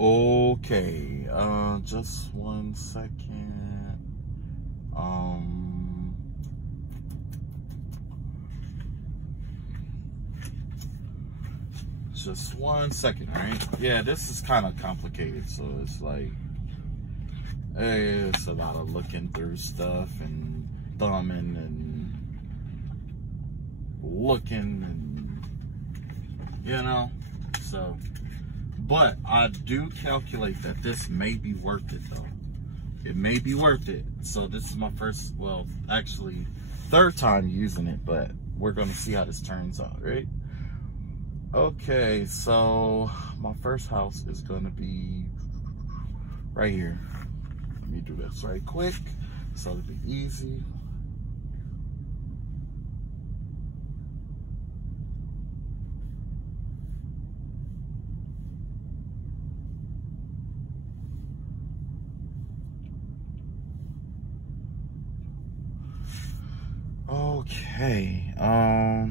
Okay, just 1 second. Just 1 second, right? Yeah, this is kind of complicated, so it's like, it's a lot of looking through stuff and thumbing and looking and, you know, so. But I do calculate that this may be worth it, though. It may be worth it. So this is my first, well, actually, third time using it, but we're going to see how this turns out, right? Okay, so my first house is going to be right here. Let me do this right quick so it'll be easy. Okay, I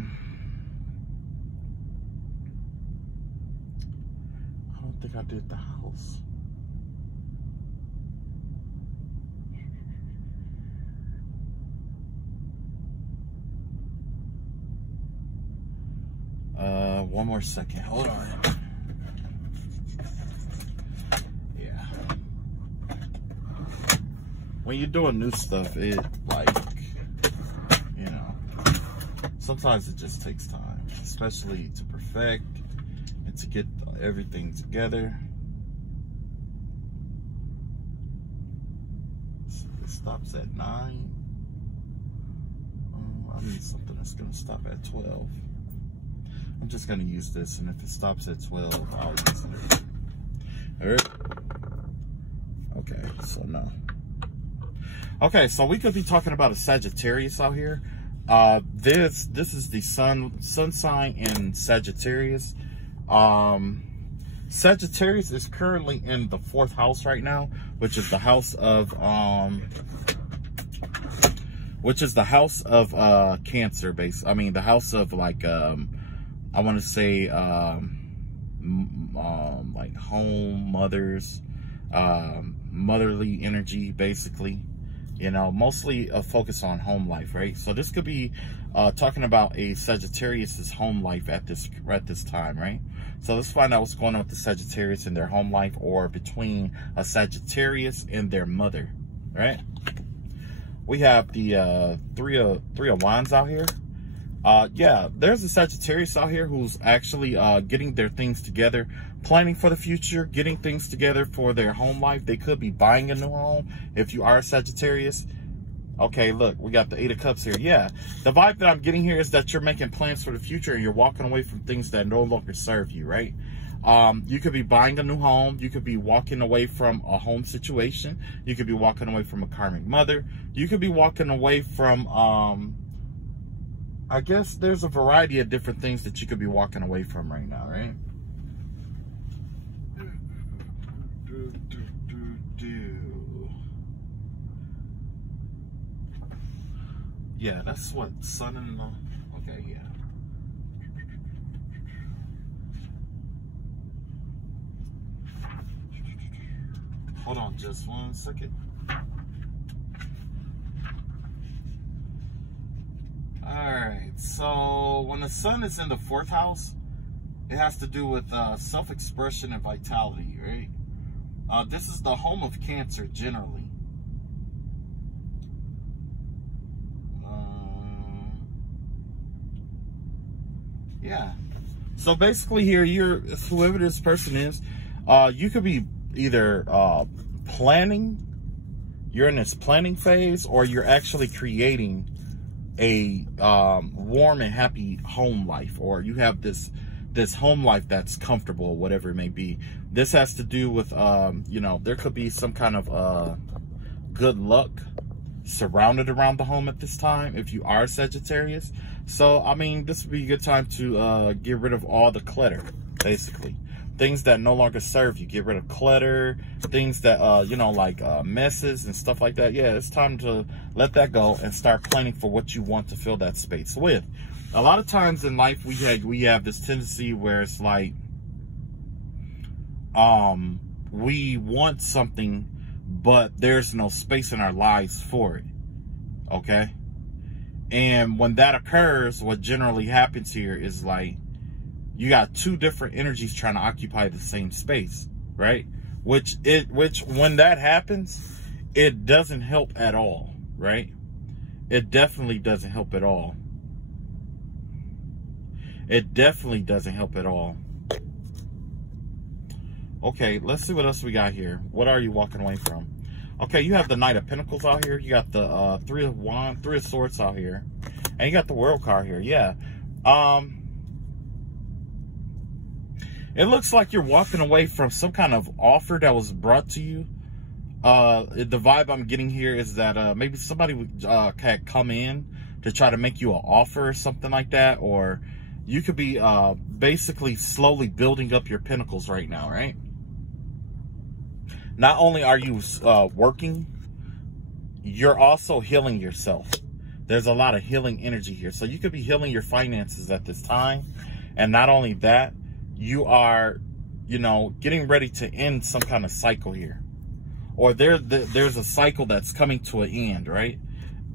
don't think I did the house. One more second, hold on. Yeah. When you're doing new stuff, it like, sometimes it just takes time, especially to perfect and to get everything together. So it stops at 9. I need something that's gonna stop at 12. I'm just gonna use this, and if it stops at 12, I'll use it. All right. Okay, so no. Okay, so we could be talking about a Sagittarius out here. This is the sun sign in Sagittarius. Sagittarius is currently in the 4th house right now, which is the house of Cancer base. I mean, the house of like I want to say like home, mothers, motherly energy, basically. You know, mostly a focus on home life, right? So this could be talking about a Sagittarius's home life at this time, right? So let's find out what's going on with the Sagittarius in their home life, or between a Sagittarius and their mother, right? We have the three of Wands out here. Yeah, there's a Sagittarius out here who's actually getting their things together, planning for the future, getting things together for their home life. They could be buying a new home if you are a Sagittarius. Okay, look, we got the 8 of Cups here. Yeah, the vibe that I'm getting here is that you're making plans for the future and you're walking away from things that no longer serve you, right? You could be buying a new home. You could be walking away from a home situation. You could be walking away from a karmic mother. You could be walking away from, I guess there's a variety of different things that you could be walking away from right now, right? Yeah, that's what, sun and okay, yeah. Hold on just 1 second. Alright, so when the sun is in the 4th house, it has to do with self-expression and vitality, right? This is the home of Cancer generally. Yeah. So basically here, whoever this person is, you could be either planning, you're in this planning phase, or you're actually creating a warm and happy home life, or you have this home life that's comfortable, whatever it may be. This has to do with you know, there could be some kind of good luck surrounded around the home at this time if you are Sagittarius. So I mean, this would be a good time to get rid of all the clutter, basically. Things that no longer serve you. Get rid of clutter, things that, you know, like messes and stuff like that. Yeah, it's time to let that go and start planning for what you want to fill that space with. A lot of times in life, we have this tendency where it's like, we want something, but there's no space in our lives for it. Okay? And when that occurs, what generally happens here is like, you got two different energies trying to occupy the same space, right? Which when that happens, it doesn't help at all, right? It definitely doesn't help at all. It definitely doesn't help at all. Okay, let's see what else we got here. What are you walking away from? Okay, you have the Knight of Pentacles out here. You got the Three of Swords out here. And you got the World card here. Yeah. It looks like you're walking away from some kind of offer that was brought to you. The vibe I'm getting here is that maybe somebody had come in to try to make you an offer or something like that. Or you could be basically slowly building up your pentacles right now, right? Not only are you working, you're also healing yourself. There's a lot of healing energy here. So you could be healing your finances at this time. And not only that, you are, you know, getting ready to end some kind of cycle here. Or there's a cycle that's coming to an end, right?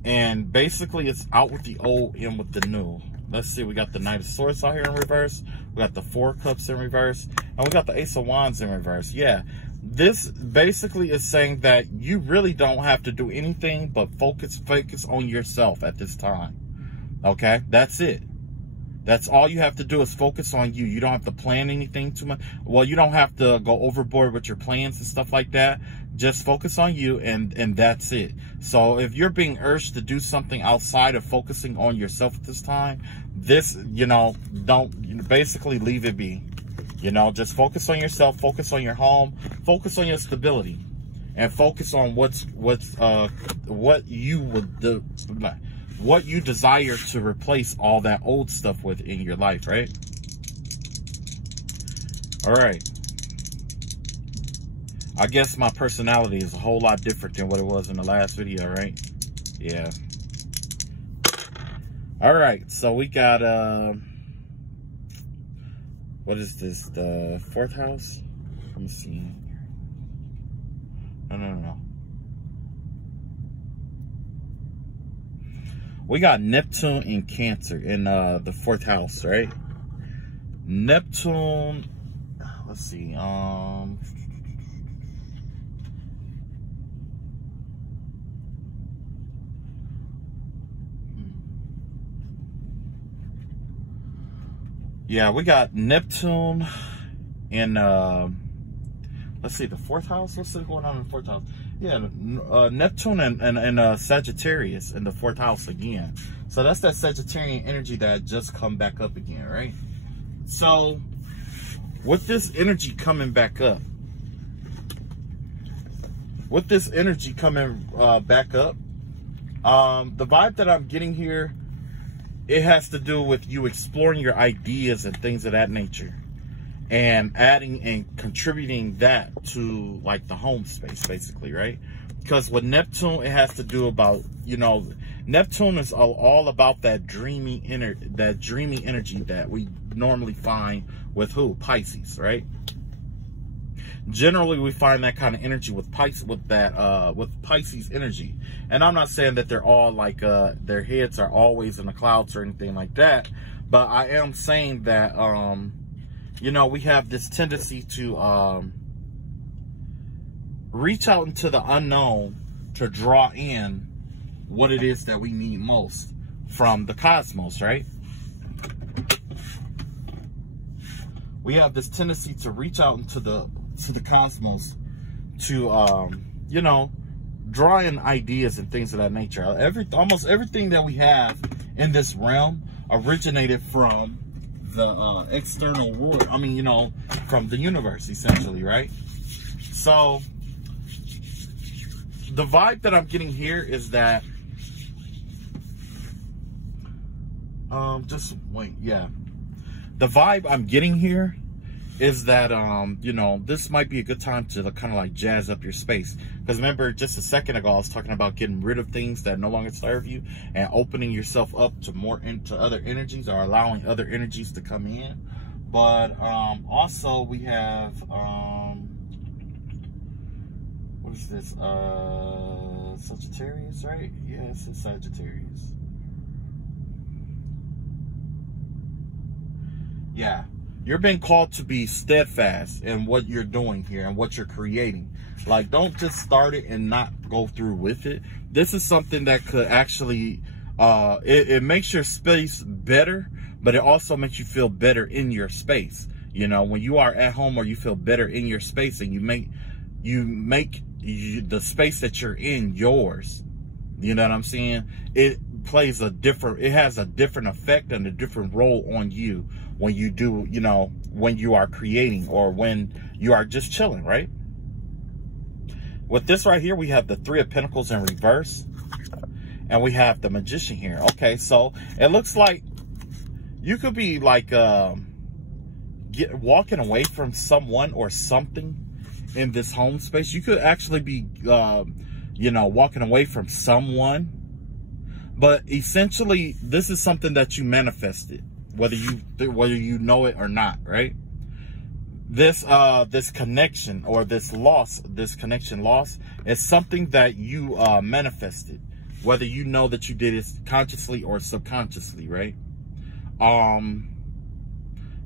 And basically it's out with the old, in with the new. Let's see, we got the Knight of Swords out here in reverse. We got the Four of Cups in reverse. And we got the Ace of Wands in reverse. Yeah. This basically is saying that you really don't have to do anything but focus on yourself at this time. Okay? That's it. That's all you have to do is focus on you. You don't have to plan anything too much. Well, you don't have to go overboard with your plans and stuff like that. Just focus on you, and that's it. So if you're being urged to do something outside of focusing on yourself at this time, this, you know, basically leave it be. You know, just focus on yourself, focus on your home, focus on your stability, and focus on what you would do, what you desire to replace all that old stuff with in your life, right? All right. I guess my personality is a whole lot different than what it was in the last video, right? Yeah. All right. So we got, what is this? The fourth house? Let me see. No. We got Neptune in Cancer in the fourth house, right? Neptune, let's see. Yeah, we got Neptune in, let's see, the fourth house. What's going on in the fourth house? Yeah, Neptune and Sagittarius in the fourth house again. So that's that Sagittarian energy that just come back up again, right? So with this energy coming back up, the vibe that I'm getting here, it has to do with you exploring your ideas and things of that nature, and adding and contributing that to like the home space, basically, right? Because with Neptune, it has to do about, you know, Neptune is all about that dreamy energy that we normally find with who? Pisces, right? Generally, we find that kind of energy with Pisces energy. And I'm not saying that they're all like, their heads are always in the clouds or anything like that. But I am saying that, you know, we have this tendency to reach out into the unknown to draw in what it is that we need most from the cosmos, right? We have this tendency to reach out into the cosmos to, you know, draw in ideas and things of that nature. Almost everything that we have in this realm originated from the external world. I mean, you know, from the universe, essentially, right? So the vibe that I'm getting here is that, just wait, yeah. The vibe I'm getting here is that, you know, this might be a good time to kind of like jazz up your space. Because remember, just a second ago, I was talking about getting rid of things that no longer serve you and opening yourself up to more into other energies, or allowing other energies to come in. But also we have, what is this? Sagittarius, right? Yes, it's Sagittarius. Yeah, you're being called to be steadfast in what you're doing here and what you're creating. Like, don't just start it and not go through with it. This is something that could actually, it makes your space better, but it also makes you feel better in your space. You know, when you are at home or you feel better in your space and you make the space that you're in yours. You know what I'm saying? It has a different effect and a different role on you when you do, you know, when you are creating or when you are just chilling, right? With this right here, we have the Three of Pentacles in reverse, and we have the Magician here. Okay, so it looks like you could be like walking away from someone or something in this home space. You could actually be, you know, walking away from someone, but essentially this is something that you manifested, whether you know it or not, right? This connection or this connection loss is something that you manifested, whether you know that you did it consciously or subconsciously, right?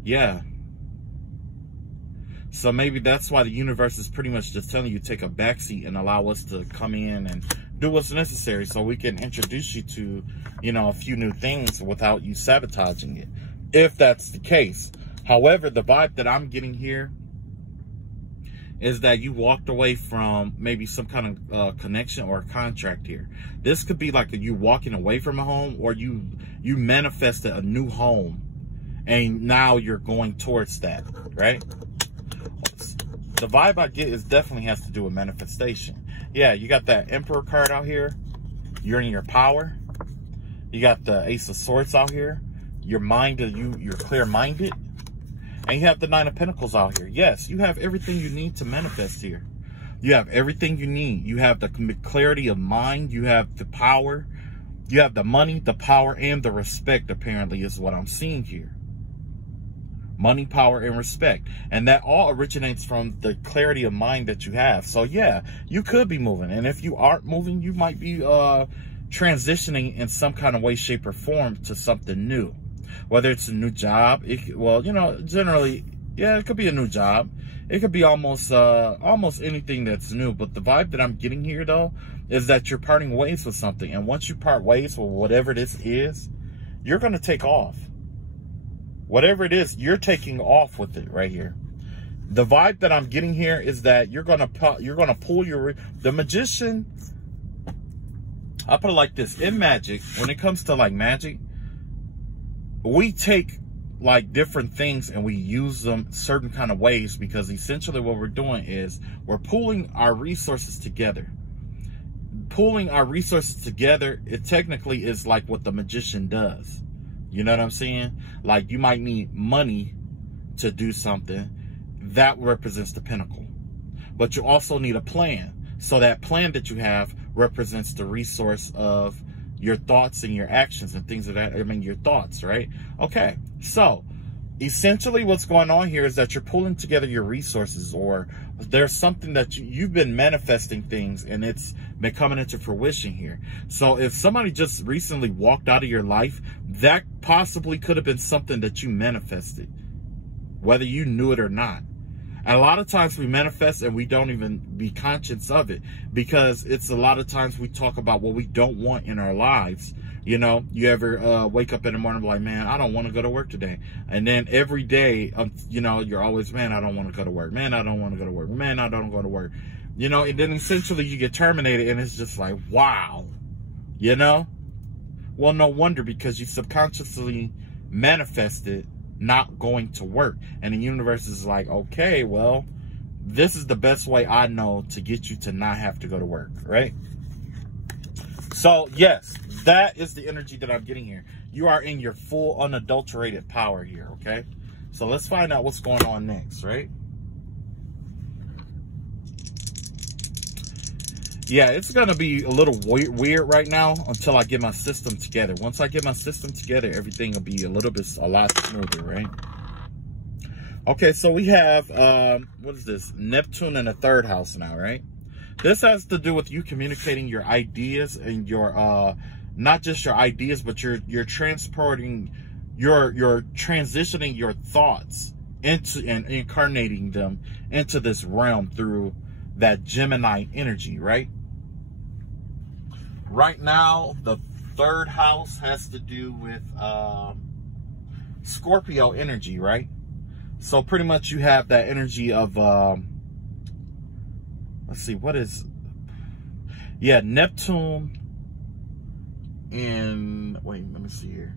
Yeah. So maybe that's why the universe is pretty much just telling you take a backseat and allow us to come in and do what's necessary so we can introduce you to, you know, a few new things without you sabotaging it, if that's the case. However, the vibe that I'm getting here is that you walked away from maybe some kind of connection or contract here. This could be like you walking away from a home, or you manifested a new home and now you're going towards that, right? The vibe I get is definitely has to do with manifestation. Yeah, you got that Emperor card out here. You're in your power. You got the Ace of Swords out here. Your mind, you're clear-minded. And you have the Nine of Pentacles out here. Yes, you have everything you need to manifest here. You have everything you need. You have the clarity of mind. You have the power. You have the money, the power, and the respect, apparently, is what I'm seeing here. Money, power, and respect. And that all originates from the clarity of mind that you have. So, yeah, you could be moving. And if you aren't moving, you might be transitioning in some kind of way, shape, or form to something new. Whether it's a new job, well, you know, generally, yeah, it could be a new job. It could be almost anything that's new. But the vibe that I'm getting here, though, is that you're parting ways with something. And once you part ways with whatever this is, you're going to take off. Whatever it is, you're taking off with it right here. The vibe that I'm getting here is that you're gonna pull the Magician. I'll put it like this: in magic, when it comes to like magic, we take like different things and we use them certain kind of ways, because essentially what we're doing is we're pulling our resources together. Pulling our resources together, it technically is like what the Magician does. You know what I'm saying? Like, you might need money to do something. That represents the Pentacle. But you also need a plan. So that plan that you have represents the resource of your thoughts and your actions and things of that. I mean, your thoughts, right? Okay. So, essentially what's going on here is that you're pulling together your resources, or there's something that you've been manifesting things and it's been coming into fruition here. So if somebody just recently walked out of your life, that possibly could have been something that you manifested, whether you knew it or not. And a lot of times we manifest and we don't even be conscious of it, because it's a lot of times we talk about what we don't want in our lives. You know, you ever wake up in the morning like, man, I don't want to go to work today. And then every day, you know, you're always, man, I don't want to go to work. Man, I don't want to go to work. Man, I don't go to work. You know, and then essentially you get terminated and it's just like, wow, you know? Well, no wonder, because you subconsciously manifested not going to work. And the universe is like, okay, well, this is the best way I know to get you to not have to go to work, right? So, yes, that is the energy that I'm getting here. You are in your full unadulterated power here, okay? So let's find out what's going on next, right? Yeah, it's going to be a little weird right now until I get my system together. Once I get my system together, everything will be a lot smoother, right? Okay, so we have, what is this? Neptune in the 3rd house now, right? This has to do with you communicating your ideas and your not just your ideas, but you're transporting, you're transitioning your thoughts into and incarnating them into this realm through that Gemini energy, right? Right now, the third house has to do with Scorpio energy, right? So pretty much you have that energy of let's see, what is, yeah, Neptune and, wait, let me see here.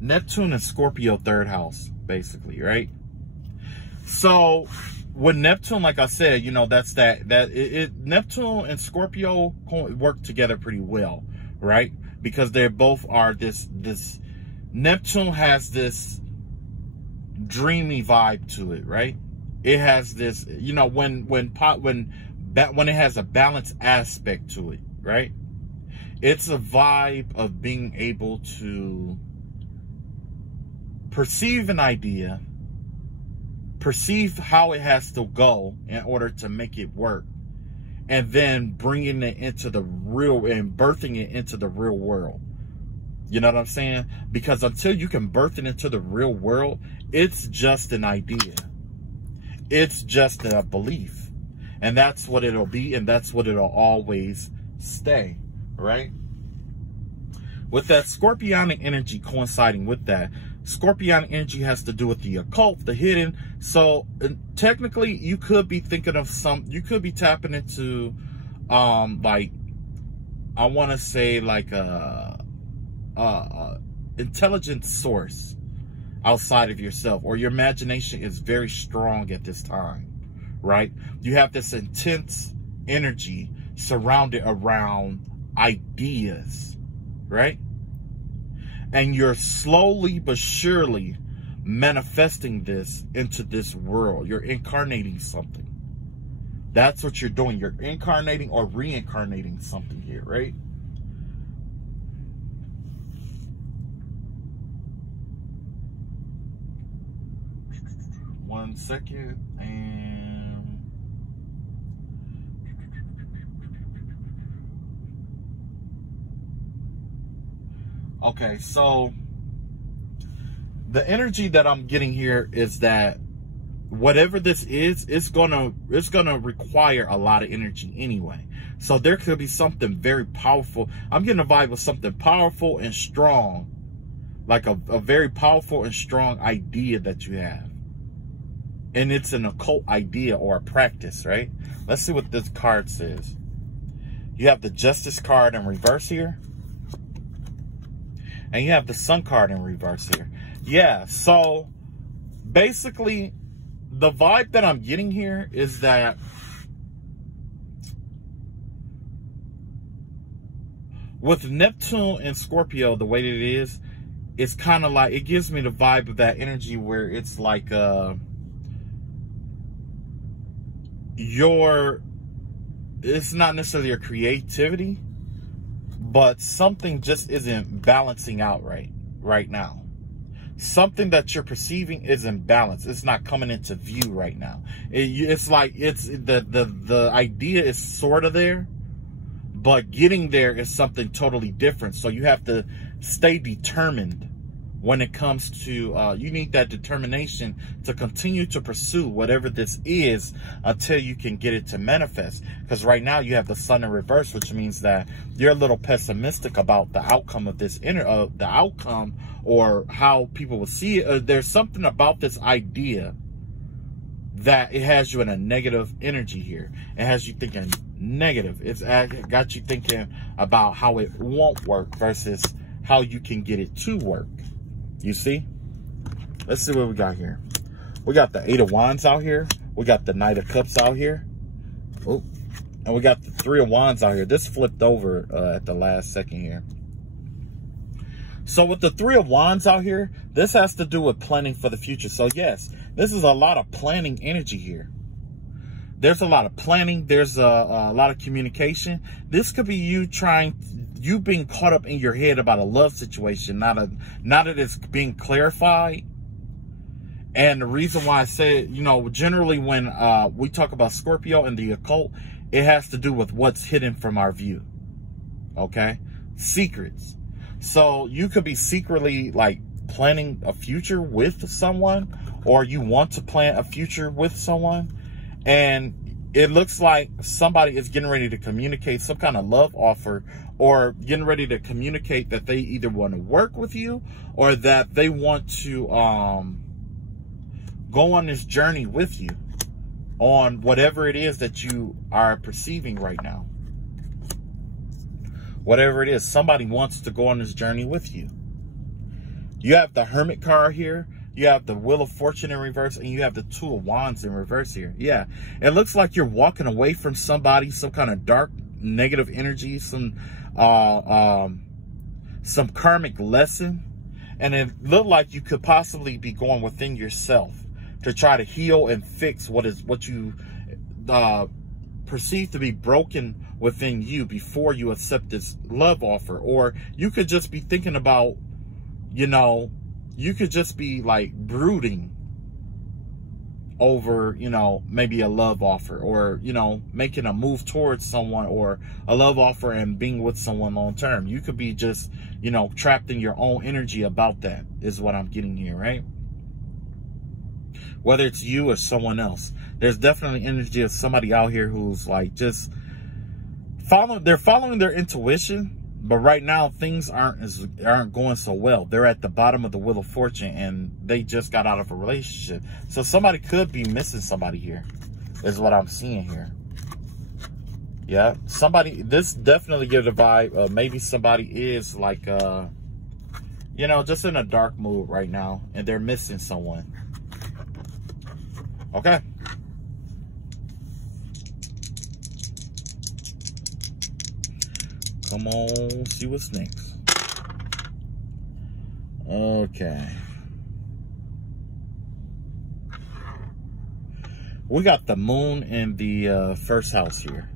Neptune and Scorpio third house, basically, right? So with Neptune, like I said, you know, that's Neptune and Scorpio work together pretty well, right? Because they both are this Neptune has this dreamy vibe to it, right? It has this, you know, when it has a balanced aspect to it, right? It's a vibe of being able to perceive an idea, perceive how it has to go in order to make it work, and then bringing it into the real and birthing it into the real world. You know what I'm saying? Because until you can birth it into the real world, it's just an idea. It's just a belief. And that's what it'll be, and that's what it'll always stay, right? With that Scorpionic energy coinciding with that, Scorpionic energy has to do with the occult, the hidden. So technically you could be thinking of you could be tapping into like, I want to say like a intelligent source outside of yourself, or your imagination is very strong at this time, right? You have this intense energy surrounded around ideas, right? And you're slowly but surely manifesting this into this world. You're incarnating something. That's what you're doing. You're incarnating or reincarnating something here, right? One second, and okay, so the energy that I'm getting here is that whatever this is, it's gonna require a lot of energy anyway. So there could be something very powerful. I'm getting a vibe with something powerful and strong, like a very powerful and strong idea that you have. And it's an occult idea or a practice, right? Let's see what this card says. You have the Justice card in reverse here. And you have the Sun card in reverse here. Yeah, so basically the vibe that I'm getting here is that with Neptune and Scorpio, the way that it is, it's kind of like, it gives me the vibe of that energy where it's like it's not necessarily your creativity, but something just isn't balancing out right now. Something that you're perceiving isn't balanced. It's not coming into view right now. It's like the idea is sort of there, but getting there is something totally different. So you have to stay determined when it comes to, you need that determination to continue to pursue whatever this is until you can get it to manifest. Because right now you have the Sun in reverse, which means that you're a little pessimistic about the outcome of this, the outcome or how people will see it. There's something about this idea that it has you in a negative energy here. It has you thinking negative. It got you thinking about how it won't work versus how you can get it to work. You see? Let's see what we got here. We got the 8 of Wands out here. We got the Knight of Cups out here. Oh, and we got the 3 of Wands out here. This flipped over at the last second here. So with the 3 of Wands out here, this has to do with planning for the future. So yes, this is a lot of planning energy here. There's a lot of planning. There's a lot of communication. This could be you being caught up in your head about a love situation, now that it's being clarified, And the reason why I said, you know, generally when we talk about Scorpio and the occult, it has to do with what's hidden from our view. Okay? Secrets. So you could be secretly like planning a future with someone, or you want to plan a future with someone, and it looks like somebody is getting ready to communicate some kind of love offer, or getting ready to communicate that they either want to work with you or that they want to go on this journey with you on whatever it is that you are perceiving right now. Whatever it is, somebody wants to go on this journey with you. You have the Hermit card here. You have the Wheel of Fortune in reverse, and you have the Two of Wands in reverse here. Yeah, it looks like you're walking away from somebody, some kind of dark, negative energy, some karmic lesson. And it looked like you could possibly be going within yourself to try to heal and fix what you perceive to be broken within you before you accept this love offer. Or you could just be thinking about, you know, you could just be like brooding over, you know, maybe a love offer, or, you know, making a move towards someone, or a love offer and being with someone long term. You could be just, you know, trapped in your own energy about that, is what I'm getting here, right? Whether it's you or someone else, there's definitely energy of somebody out here who's like just they're following their intuition, but right now things aren't going so well. They're at the bottom of the Wheel of Fortune, and they just got out of a relationship. So somebody could be missing somebody here, is what I'm seeing here. Yeah, this definitely gives a vibe of maybe somebody is like, you know, just in a dark mood right now, and they're missing someone. Okay. Come on, see what's next. Okay. We got the moon in the first house here.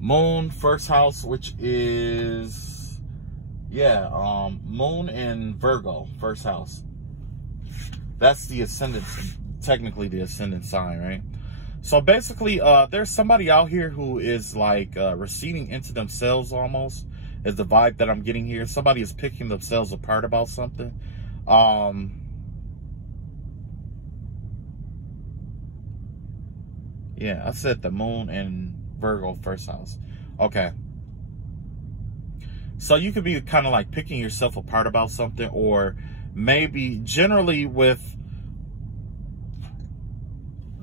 Moon, first house, which is, yeah, moon in Virgo, first house. That's the ascendant, technically the ascendant sign, right? So basically, there's somebody out here who is like receding into themselves almost, is the vibe that I'm getting here. Somebody is picking themselves apart about something. Yeah, I said the moon in Virgo, first house. Okay. So you could be kind of like picking yourself apart about something, or maybe generally with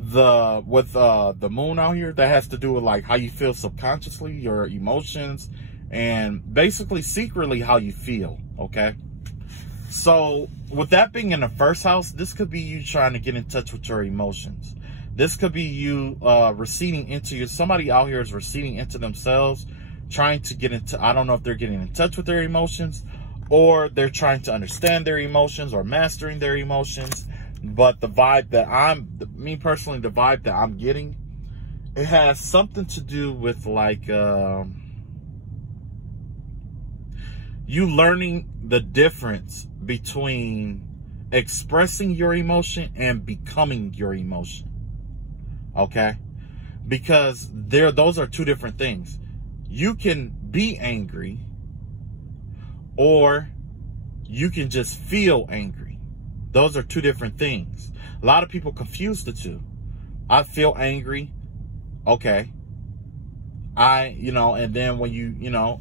the moon out here, that has to do with like how you feel subconsciously, your emotions, and basically secretly how you feel. Okay, so with that being in the first house, this could be you trying to get in touch with your emotions. This could be you receding into somebody out here is receding into themselves, trying to get into, I don't know if they're getting in touch with their emotions, or they're trying to understand their emotions, or mastering their emotions. But the vibe that me personally, the vibe that I'm getting, it has something to do with like you learning the difference between expressing your emotion and becoming your emotion. Okay? Because those are two different things. You can be angry, or you can just feel angry. Those are two different things. A lot of people confuse the two. I feel angry. Okay. And then when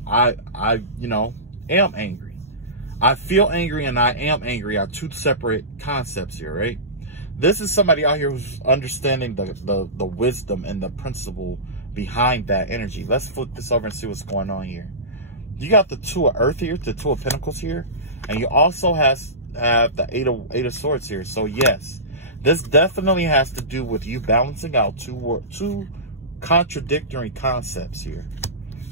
I am angry. I feel angry and I am angry are two separate concepts here, right? This is somebody out here who's understanding the wisdom and the principle behind that energy. Let's flip this over and see what's going on here. You got the Two of Earth here, the Two of Pentacles here, and you also have the Eight of Swords here. So yes, this definitely has to do with you balancing out two contradictory concepts here.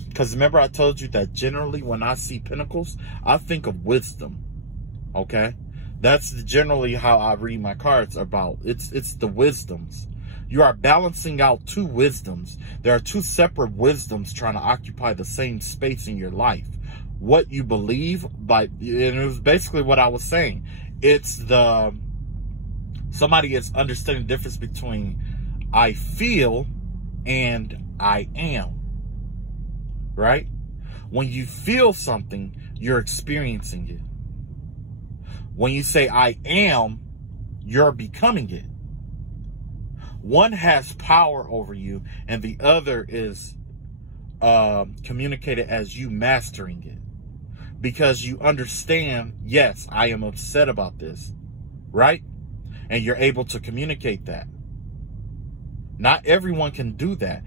Because remember, I told you that generally when I see pentacles, I think of wisdom. Okay, that's generally how I read my cards about. It's the wisdoms. You are balancing out two wisdoms. There are two separate wisdoms trying to occupy the same space in your life. What you believe, and it was basically what I was saying. It's the Somebody is understanding the difference between I feel and I am, right? When you feel something, you're experiencing it. When you say I am, you're becoming it. One has power over you, and the other is communicated as you mastering it. Because you understand, yes, I am upset about this, right? And you're able to communicate that. Not everyone can do that.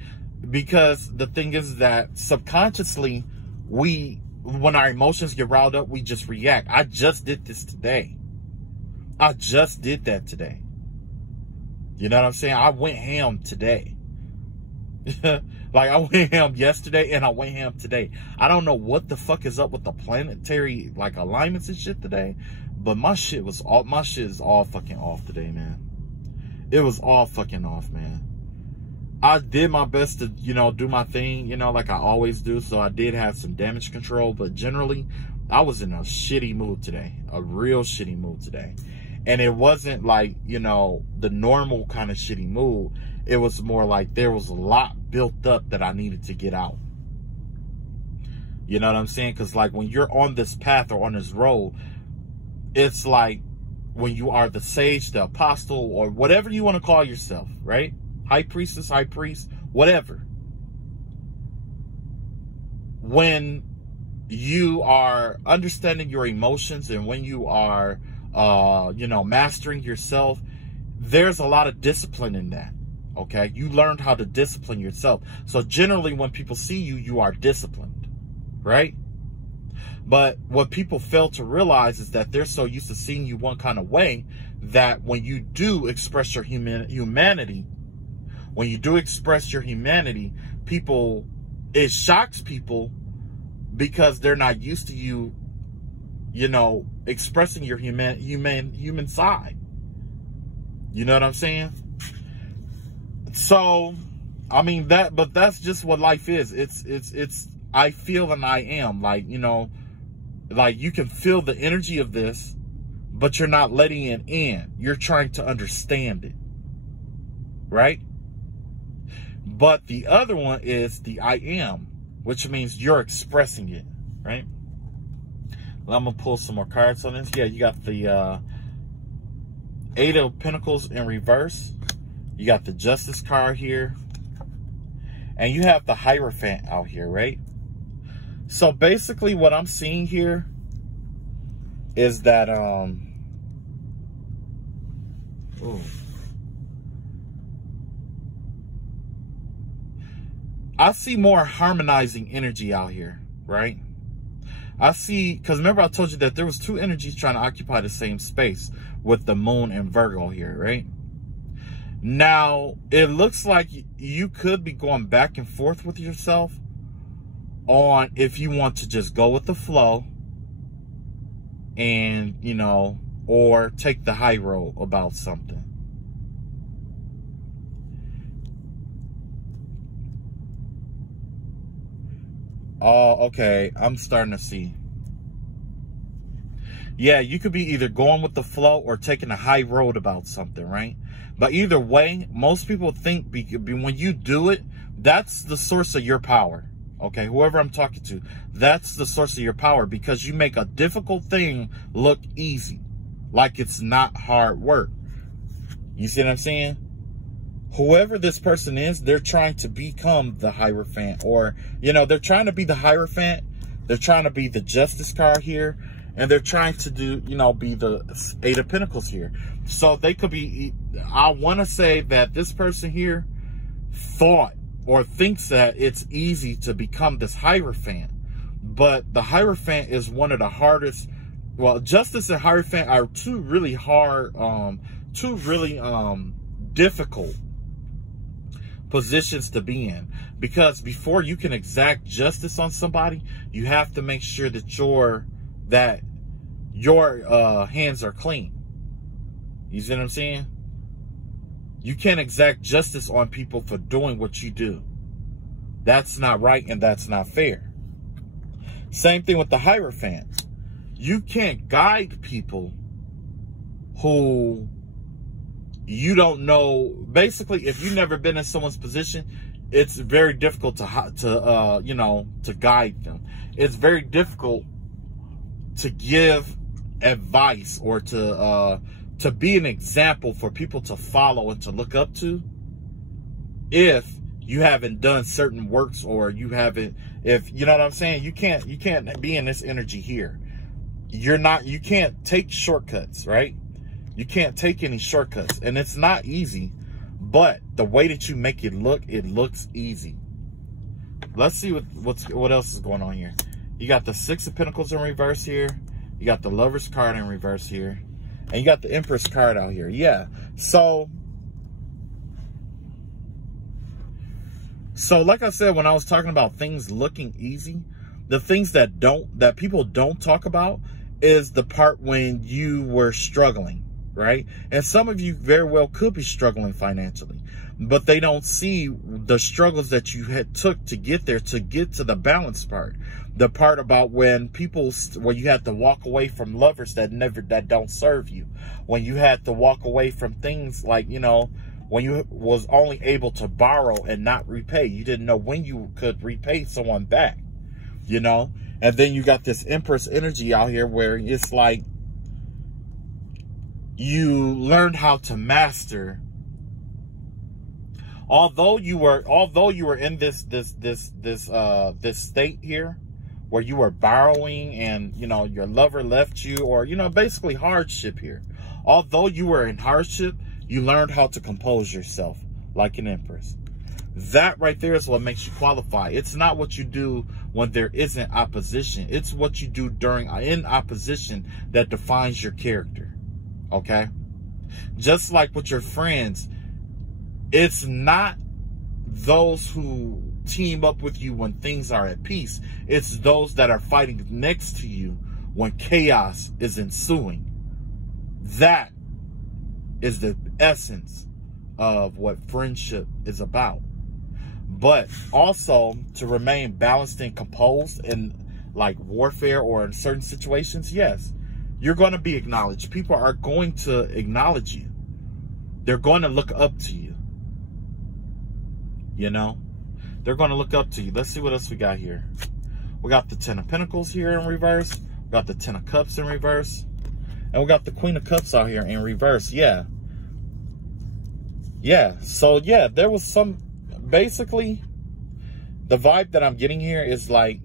Because the thing is that subconsciously, when our emotions get riled up, we just react. I just did this today. I just did that today. You know what I'm saying? I went ham today. Like, I went ham yesterday and I went ham today. I don't know what the fuck is up with the planetary, like, alignments and shit today, but my shit is all fucking off today, man. It was all fucking off, man. I did my best to, you know, do my thing, you know, like I always do. So I did have some damage control, but generally I was in a shitty mood today, a real shitty mood today. And it wasn't like, you know, the normal kind of shitty mood. It was more like there was a lot built up that I needed to get out. You know what I'm saying? Because like when you're on this path or on this road, it's like when you are the sage, the apostle, or whatever you want to call yourself, right? High priestess, high priest, whatever. When you are understanding your emotions and when you are, you know, mastering yourself, there's a lot of discipline in that. Okay, you learned how to discipline yourself. So generally when people see you, you are disciplined, right? But what people fail to realize is that they're so used to seeing you one kind of way that when you do express your humanity, when you do express your humanity, people, it shocks people because they're not used to you, you know, expressing your human side. You know what I'm saying? So, I mean, but that's just what life is. It's, I feel and I am, like, you know, like you can feel the energy of this, but you're not letting it in. You're trying to understand it, right? But the other one is the I am, which means you're expressing it, right? Well, I'm going to pull some more cards on this. Yeah, you got the Eight of Pentacles in reverse. You got the Justice card here. And you have the Hierophant out here, right? So basically what I'm seeing here is that, I see more harmonizing energy out here, right? I see, because remember I told you that there was two energies trying to occupy the same space with the Moon and Virgo here, right? Now, it looks like you could be going back and forth with yourself on if you want to just go with the flow and, you know, or take the high road about something. Oh, okay. I'm starting to see. Yeah, you could be either going with the flow or taking a high road about something, right? But either way, most people think when you do it, that's the source of your power. Okay, whoever I'm talking to, that's the source of your power because you make a difficult thing look easy, like it's not hard work. You see what I'm saying? Whoever this person is, they're trying to become the Hierophant, or, you know, they're trying to be the Hierophant. They're trying to be the Justice card here. And they're trying to do, you know, be the Eight of Pentacles here. So they could be, I want to say that this person here thought or thinks that it's easy to become this Hierophant. But the Hierophant is one of the hardest. Well, Justice and Hierophant are two really hard, two really difficult positions to be in. Because before you can exact justice on somebody, you have to make sure that your hands are clean. You see what I'm saying? You can't exact justice on people for doing what you do. That's not right and that's not fair. Same thing with the Hierophant. You can't guide people who you don't know. Basically, if you've never been in someone's position, it's very difficult to guide them. It's very difficult to give advice or to be an example for people to follow and to look up to if you haven't done certain works, or you haven't, if you know what I'm saying. You can't be in this energy here. You can't take shortcuts, right? You can't take any shortcuts, and it's not easy, but the way that you make it looks easy. Let's see what else is going on here. You got the Six of Pentacles in reverse here. You got the Lover's card in reverse here. And you got the Empress card out here. Yeah. So like I said, when I was talking about things looking easy, the things that people don't talk about is the part when you were struggling, right? And some of you very well could be struggling financially, but they don't see the struggles that you took to get there, to get to the balance part. The part about when you had to walk away from lovers that don't serve you. When you had to walk away from things like, when you was only able to borrow and not repay. You didn't know when you could repay someone back, And then you got this Empress energy out here where it's like you learned how to master. Although you were in this state here where you were borrowing and, your lover left you, or, basically hardship here. Although you were in hardship, you learned how to compose yourself like an Empress. That right there is what makes you qualify. It's not what you do when there isn't opposition. It's what you do in opposition that defines your character. Okay? Just like with your friends, it's not those who team up with you when things are at peace. It's those that are fighting next to you when chaos is ensuing. That is the essence of what friendship is about. But also to remain balanced and composed in like warfare or in certain situations, yes, you're going to be acknowledged. People are going to acknowledge you. They're going to look up to you. They're going to look up to you. Let's see what else we got here. We got the Ten of Pentacles here in reverse. We got the Ten of Cups in reverse. And we got the Queen of Cups out here in reverse. Yeah. So, yeah, there was some... Basically, the vibe that I'm getting here is like,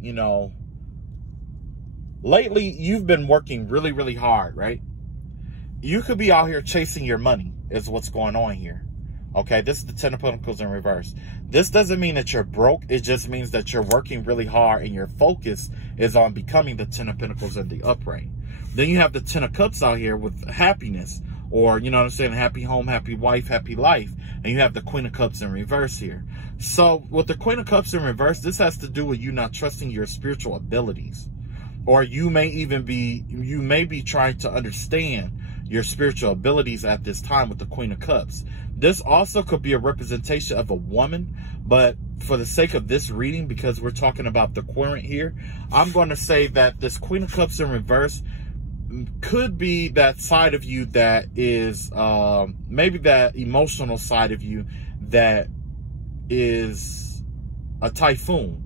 lately you've been working really, really hard, right? You could be out here chasing your money is what's going on here. Okay, this is the Ten of Pentacles in reverse. This doesn't mean that you're broke. It just means that you're working really hard and your focus is on becoming the Ten of Pentacles in the upright. Then you have the Ten of Cups out here with happiness, or, happy home, happy wife, happy life. And you have the Queen of Cups in reverse here. So with the Queen of Cups in reverse, this has to do with you not trusting your spiritual abilities. Or you may be trying to understand your spiritual abilities at this time with the Queen of Cups. This also could be a representation of a woman, but for the sake of this reading, because we're talking about the querent here, I'm going to say that this Queen of Cups in reverse could be that side of you that is maybe that emotional side of you that is a typhoon.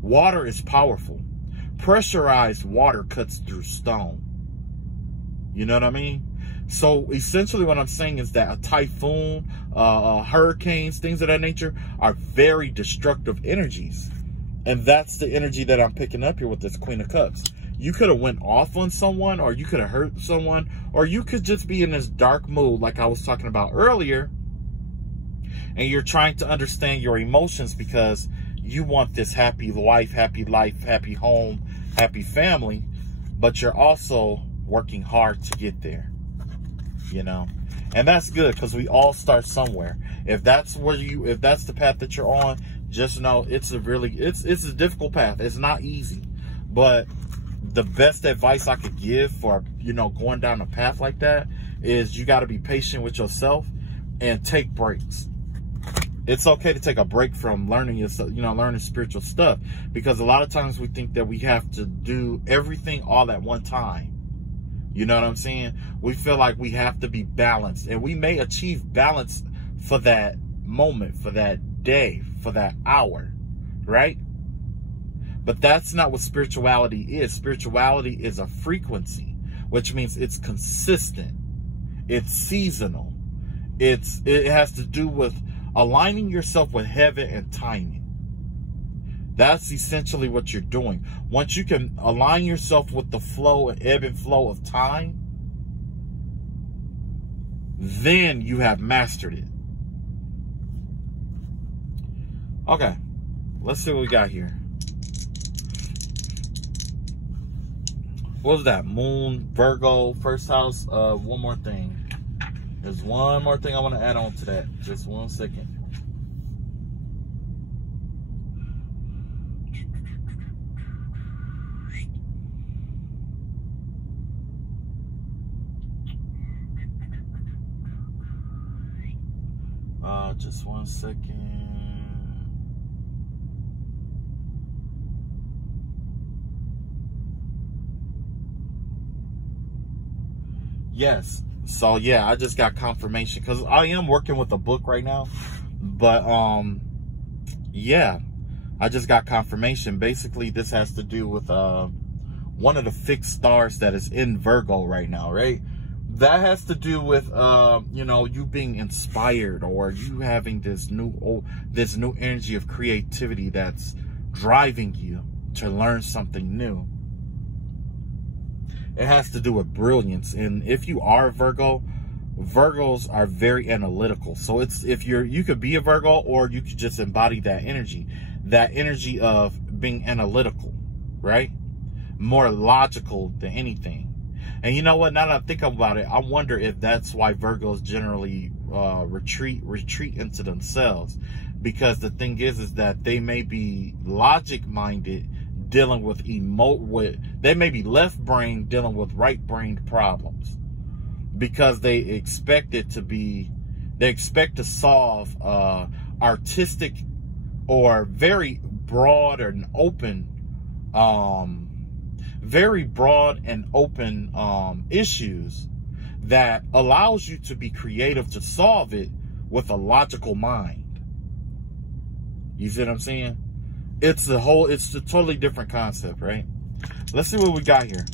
Water is powerful. Pressurized water cuts through stone. You know what I mean? So essentially what I'm saying is that a typhoon, hurricanes, things of that nature are very destructive energies. And that's the energy that I'm picking up here with this Queen of Cups. You could have went off on someone, or you could have hurt someone, or you could just be in this dark mood like I was talking about earlier. And you're trying to understand your emotions because you want this happy wife, happy life, happy home, happy family, but you're also working hard to get there, and that's good because we all start somewhere. If that's the path that you're on, just know it's a difficult path. It's not easy, but the best advice I could give for, going down a path like that is you got to be patient with yourself and take breaks. It's okay to take a break from learning learning spiritual stuff, because a lot of times we think that we have to do everything all at one time. You know what I'm saying? We feel like we have to be balanced, and we may achieve balance for that moment, for that day, for that hour, right? But that's not what spirituality is. Spirituality is a frequency, which means it's consistent. It's seasonal. It has to do with aligning yourself with heaven and timing. That's essentially what you're doing. Once you can align yourself with the flow and ebb and flow of time, then you have mastered it. Okay, let's see what we got here. What was that? Moon, Virgo, first house. One more thing. There's one more thing I want to add on to that. Just 1 second. Just 1 second. Yes. So yeah, I just got confirmation because I am working with a book right now. But yeah, I just got confirmation. Basically, this has to do with one of the fixed stars that is in Virgo right now, right? That has to do with you know, you being inspired, or you having this new energy of creativity that's driving you to learn something new. It has to do with brilliance. And if you are a Virgo, Virgos are very analytical. So it's, you could be a Virgo, or you could just embody that energy of being analytical, right? More logical than anything. And you know what? Now that I think about it, I wonder if that's why Virgos generally retreat into themselves. Because the thing is that they may be logic-minded, dealing with they may be left brain dealing with right brain problems, because they expect to solve artistic or very broad and open issues that allows you to be creative to solve it with a logical mind. You see what I'm saying? It's a totally different concept, right? Let's see what we got here.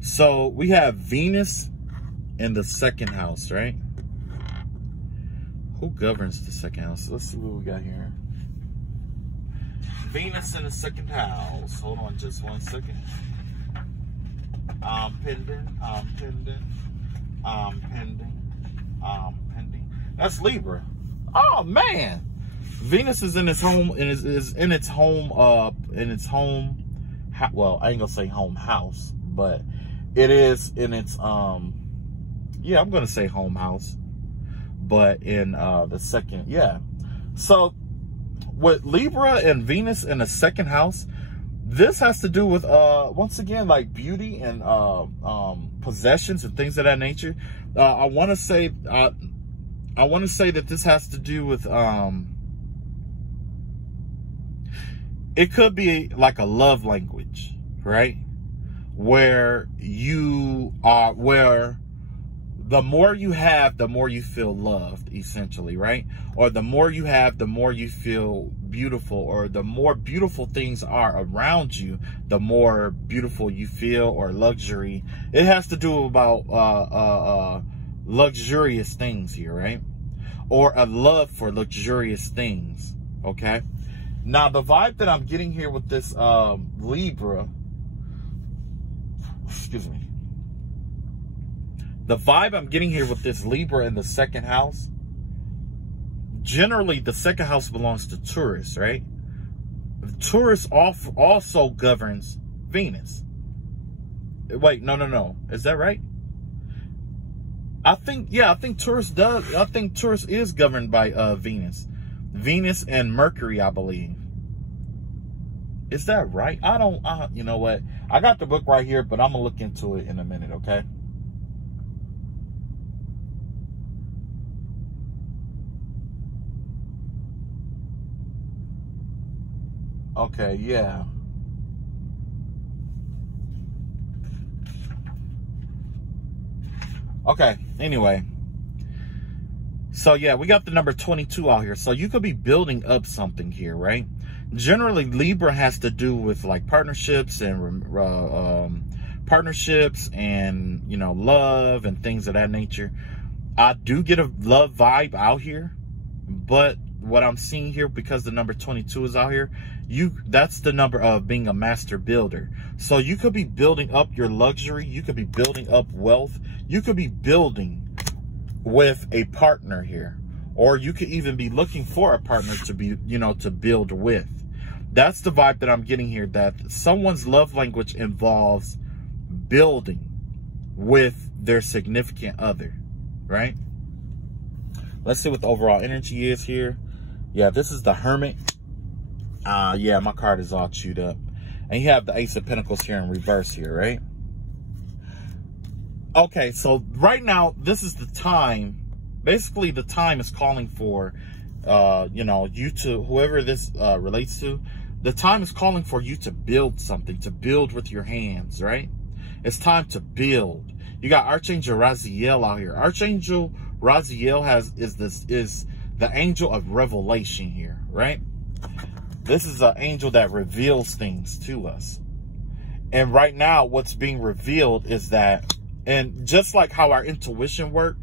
So we have Venus in the second house, right? Who governs the second house? Let's see what we got here. Venus in the second house. Hold on just 1 second. Pending. That's Libra. Oh man, Venus is in its home, and is in its home. Well, I ain't gonna say home house, but it is in its yeah, I'm gonna say home house, but in the second, yeah. So with Libra and Venus in the second house, this has to do with once again, like beauty and possessions and things of that nature. I want to say that this has to do with it could be like a love language, right? Where the more you have, the more you feel loved, essentially, right? Or the more you have, the more you feel beautiful, or the more beautiful things are around you, the more beautiful you feel, or luxury. It has to do about luxurious things here, right? Or a love for luxurious things, okay? Now, the vibe that I'm getting here with this Libra, excuse me, the vibe I'm getting here with this Libra in the second house, generally the second house belongs to Taurus, right? Taurus also governs Venus. Wait, no. Is that right? I think Taurus does. I think Taurus is governed by Venus. Venus and Mercury, I believe. Is that right? You know what? I got the book right here, but I'm going to look into it in a minute, okay? Okay, yeah. Okay, anyway. So yeah, we got the number 22 out here. So you could be building up something here, right? Generally, Libra has to do with like partnerships and you know, love and things of that nature. I do get a love vibe out here, but what I'm seeing here, because the number 22 is out here, that's the number of being a master builder. So you could be building up your luxury, you could be building up wealth, you could be building with a partner here, or you could even be looking for a partner to be, you know, to build with. That's the vibe that I'm getting here, that someone's love language involves building with their significant other, right? Let's see what the overall energy is here. Yeah, this is the Hermit. Yeah, my card is all chewed up. And you have the Ace of Pentacles here in reverse here, right? Okay, so right now, this is the time. Basically, the time is calling for, you know, you to, whoever this relates to, the time is calling for you to build something, to build with your hands, right? It's time to build. You got Archangel Raziel out here. Archangel Raziel is the angel of revelation here, right? This is an angel that reveals things to us. And right now, what's being revealed is that, and just like how our intuition works,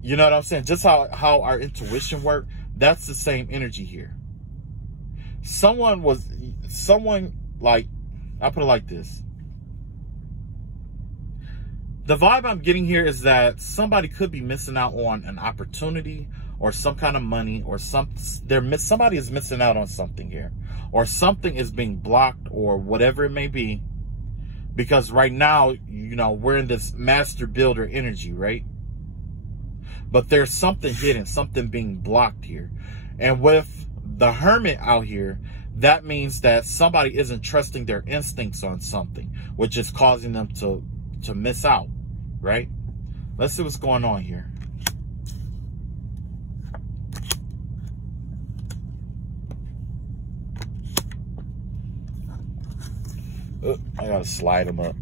you know what I'm saying? Just how our intuition works, that's the same energy here. Someone, like, I'll put it like this. The vibe I'm getting here is that somebody could be missing out on an opportunity or some kind of money, or somebody is missing out on something here, or something is being blocked, or whatever it may be. Because right now, you know, we're in this master builder energy, right? But there's something hidden, something being blocked here. And with the Hermit out here, that means that somebody isn't trusting their instincts on something, which is causing them to miss out, right? Let's see what's going on here. I gotta slide them up.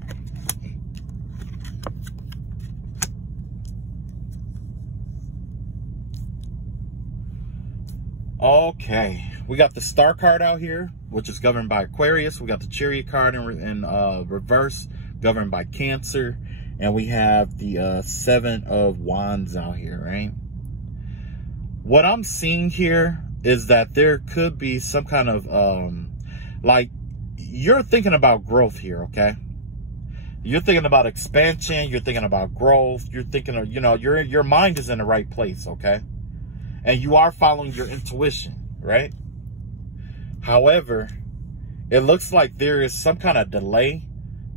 Okay, we got the Star card out here, which is governed by Aquarius. We got the Chariot card in reverse, governed by Cancer. And we have the Seven of Wands out here, right? What I'm seeing here is that there could be some kind of, like, you're thinking about growth here, okay? You're thinking about expansion. You're thinking about growth. You're thinking of, you know, your mind is in the right place, okay? And you are following your intuition, right? However, it looks like there is some kind of delay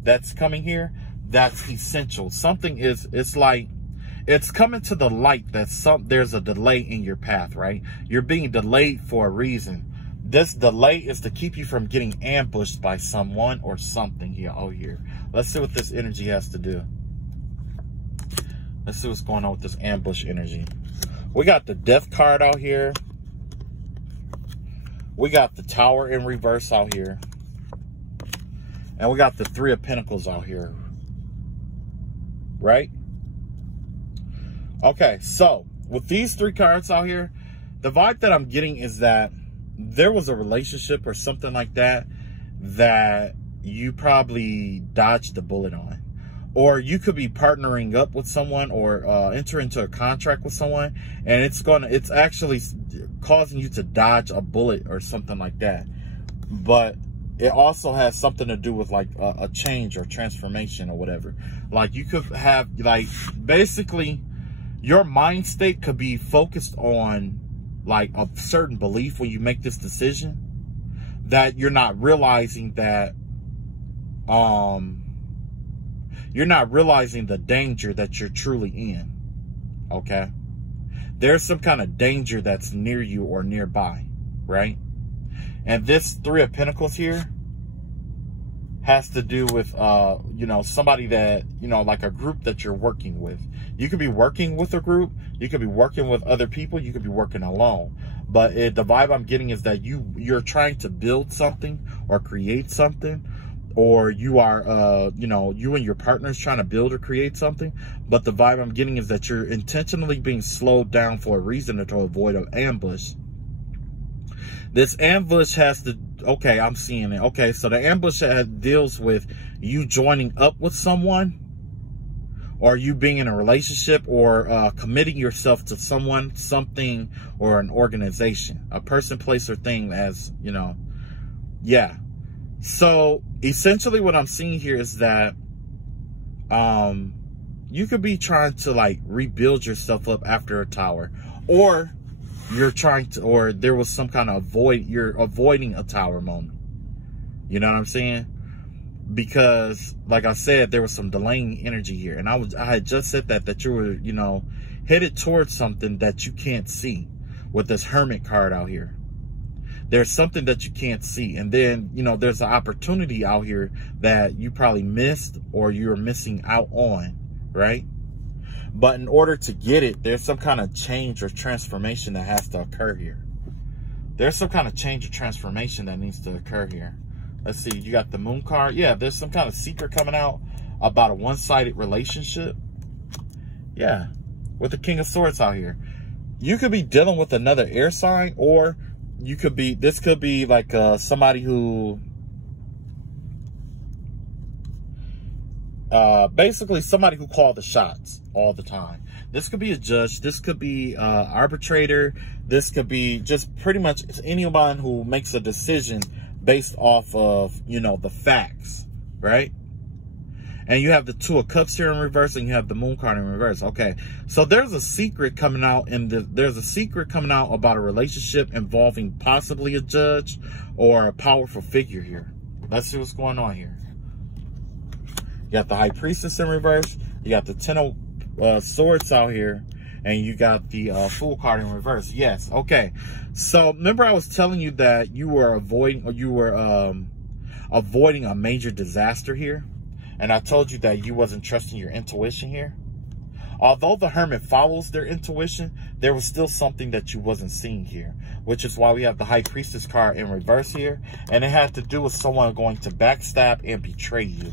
that's coming here that's essential. Something is, it's like, it's coming to the light that there's a delay in your path, right? You're being delayed for a reason. This delay is to keep you from getting ambushed by someone or something here. Oh, here. Let's see what this energy has to do. Let's see what's going on with this ambush energy. We got the Death card out here. We got the Tower in reverse out here. And we got the Three of Pentacles out here. Right? Okay, so with these three cards out here, the vibe that I'm getting is that there was a relationship or something like that that you probably dodged the bullet on. Or you could be partnering up with someone, or enter into a contract with someone, and it's actually causing you to dodge a bullet or something like that. But it also has something to do with like a change or transformation or whatever. Like you could have, like, basically your mind state could be focused on like a certain belief when you make this decision, that you're not realizing that, you're not realizing the danger that you're truly in, okay? There's some kind of danger that's near you or nearby, right? And this Three of Pentacles here has to do with, you know, somebody that, you know, like a group that you're working with. You could be working with a group. You could be working with other people. You could be working alone. But the vibe I'm getting is that you're trying to build something or create something. or you are, you know, you and your partner's trying to build or create something. But the vibe I'm getting is that you're intentionally being slowed down for a reason, or to avoid an ambush. This ambush has to, okay, I'm seeing it. Okay, so the ambush deals with you joining up with someone, or you being in a relationship, or committing yourself to someone, something, or an organization, a person, place, or thing, as, you know, yeah. So essentially what I'm seeing here is that you could be trying to like rebuild yourself up after a tower, or you're trying to, or there was some kind of you're avoiding a tower moment. You know what I'm saying? Because like I said, there was some delaying energy here, and I had just said that you were, you know, headed towards something that you can't see with this Hermit card out here. There's something that you can't see, and then, you know, there's an opportunity out here that you probably missed, or you're missing out on, right? But in order to get it, there's some kind of change or transformation that has to occur here. There's some kind of change or transformation that needs to occur here. Let's see, you got the Moon card. Yeah, there's some kind of secret coming out about a one-sided relationship. Yeah, with the King of Swords out here. You could be dealing with another air sign, or you could be, this could be like somebody who, basically somebody who called the shots all the time. This could be a judge. This could be arbitrator. This could be just pretty much anyone who makes a decision based off of, you know, the facts, right? And you have the Two of Cups here in reverse, and you have the Moon card in reverse. Okay, so there's a secret coming out, there's a secret coming out about a relationship involving possibly a judge or a powerful figure here. Let's see what's going on here. You got the High Priestess in reverse. You got the Ten of Swords out here, and you got the Fool card in reverse. Yes. Okay. So remember, I was telling you that you were avoiding, or you were avoiding a major disaster here. And I told you that you wasn't trusting your intuition here. Although the Hermit follows their intuition, there was still something that you wasn't seeing here, which is why we have the High Priestess card in reverse here. And it had to do with someone going to backstab and betray you.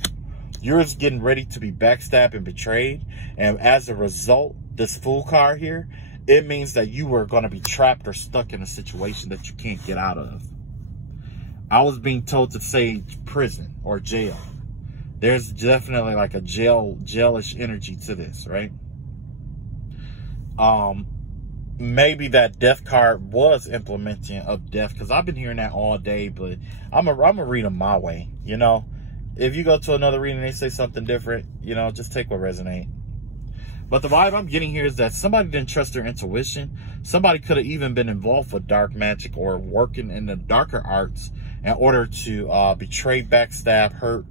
You're just getting ready to be backstabbed and betrayed. And as a result, this Fool card here, it means that you were going to be trapped or stuck in a situation that you can't get out of. I was being told to say prison or jail. There's definitely like a jailish energy to this, right? Maybe that death card was implementing of death, because I've been hearing that all day, but I'm gonna read them my way, you know? If you go to another reading and they say something different, you know, just take what resonates. But the vibe I'm getting here is that somebody didn't trust their intuition. Somebody could have even been involved with dark magic or working in the darker arts in order to betray, backstab, hurt,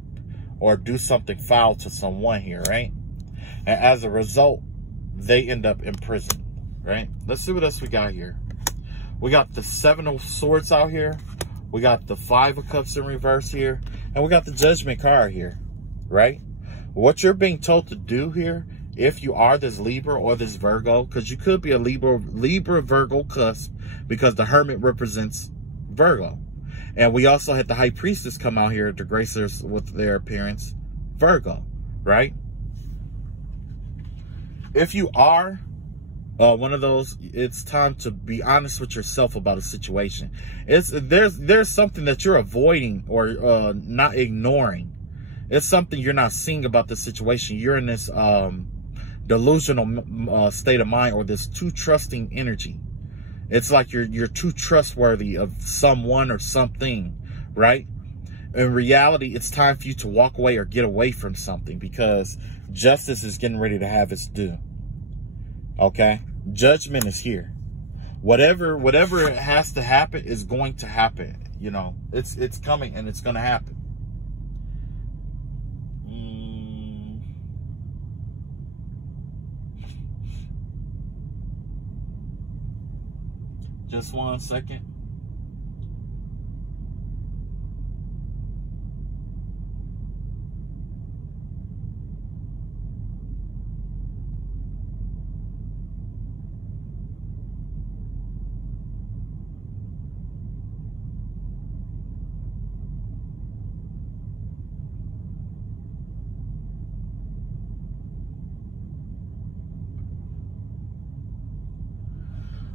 or do something foul to someone here, right? And as a result, they end up in prison, right? Let's see what else we got here. We got the Seven of Swords out here. We got the Five of Cups in reverse here. And we got the Judgment card here, right? What you're being told to do here, if you are this Libra or this Virgo, because you could be a Libra Virgo cusp, because the Hermit represents Virgo. And we also had the High Priestess come out here to grace us with their appearance, Virgo, right? If you are one of those, it's time to be honest with yourself about a situation. There's something that you're avoiding or not ignoring. It's something you're not seeing about the situation. You're in this delusional state of mind, or this too trusting energy. It's like you're too trustworthy of someone or something, right? In reality, it's time for you to walk away or get away from something, because justice is getting ready to have its due. Okay? Judgment is here. Whatever has to happen is going to happen. You know, it's coming, and it's going to happen. Just 1 second.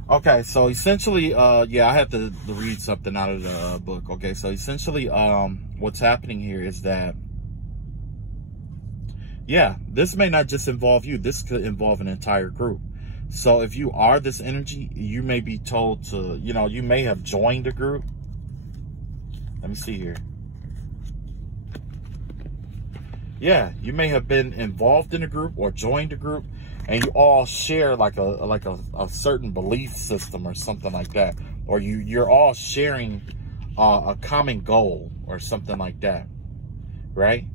Okay, so essentially, yeah, I had to read something out of the book. Okay, so essentially, what's happening here is that, yeah, this may not just involve you. This could involve an entire group. So if you are this energy, you may be told to, you know, you may have joined a group. Let me see here. Yeah, you may have been involved in a group or joined a group, and you all share like a certain belief system or something like that, or you're all sharing a common goal or something like that, right?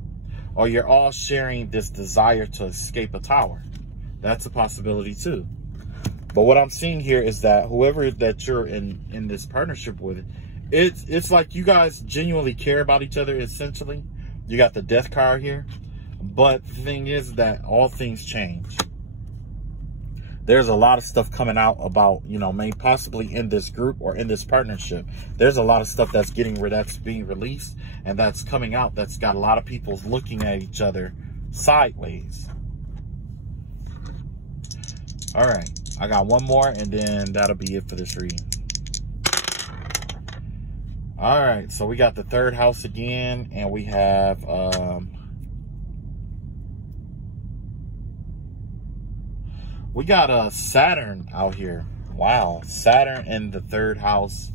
Or you're all sharing this desire to escape a tower. That's a possibility too. But what I'm seeing here is that whoever that you're in this partnership with, it's like you guys genuinely care about each other. Essentially, you got the death card here, but the thing is that all things change. There's a lot of stuff coming out about, you know, maybe possibly in this group or in this partnership. There's a lot of stuff that's being released and that's coming out that's got a lot of people looking at each other sideways. All right, I got one more and then that'll be it for this reading. All right, so we got the third house again, and we have we got Saturn out here. Wow, Saturn in the third house.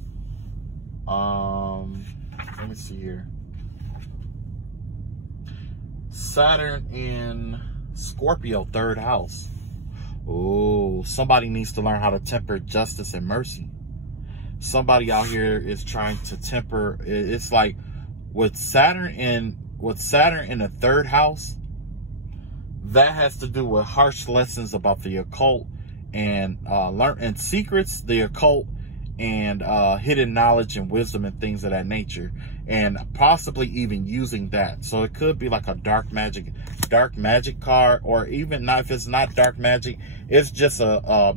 Let me see here. Saturn in Scorpio, third house. Oh, somebody needs to learn how to temper justice and mercy. Somebody out here is trying to temper. It's like with Saturn in the third house, that has to do with harsh lessons about the occult and learn secrets, the occult, and hidden knowledge and wisdom and things of that nature, and possibly even using that. So it could be like a dark magic card, or even not, if it's not dark magic, it's just a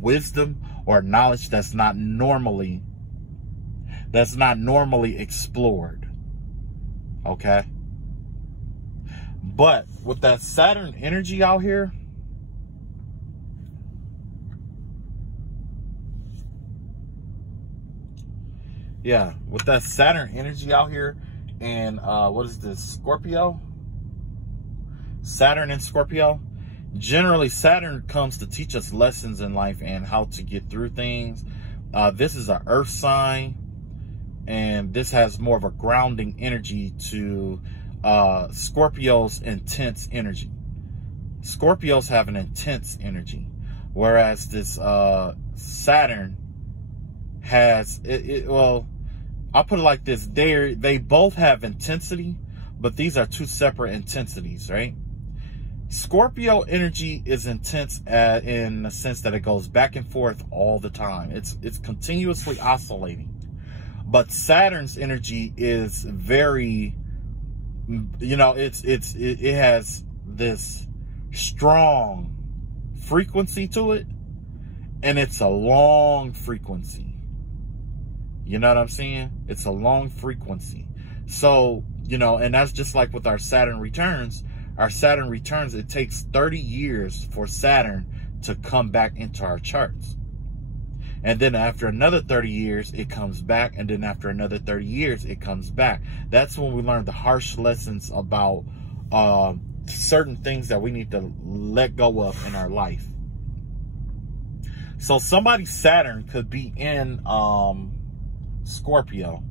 wisdom or knowledge that's not normally explored. Okay. But with that Saturn energy out here, yeah, with that Saturn energy out here, and what is this, Scorpio? Saturn and Scorpio. Generally, Saturn comes to teach us lessons in life and how to get through things. This is an earth sign, and this has more of a grounding energy to Scorpio's intense energy. Scorpios have an intense energy, whereas this Saturn has well, I'll put it like this: they both have intensity, but these are two separate intensities, right? Scorpio energy is intense in the sense that it goes back and forth all the time. It's continuously oscillating. But Saturn's energy is very, you know, it has this strong frequency to it, and it's a long frequency. You know what I'm saying? It's a long frequency. So, you know, and that's just like with our Saturn returns. Our Saturn returns, it takes 30 years for Saturn to come back into our charts. And then after another 30 years, it comes back. And then after another 30 years, it comes back. That's when we learn the harsh lessons about certain things that we need to let go of in our life. So somebody's Saturn could be in Scorpio.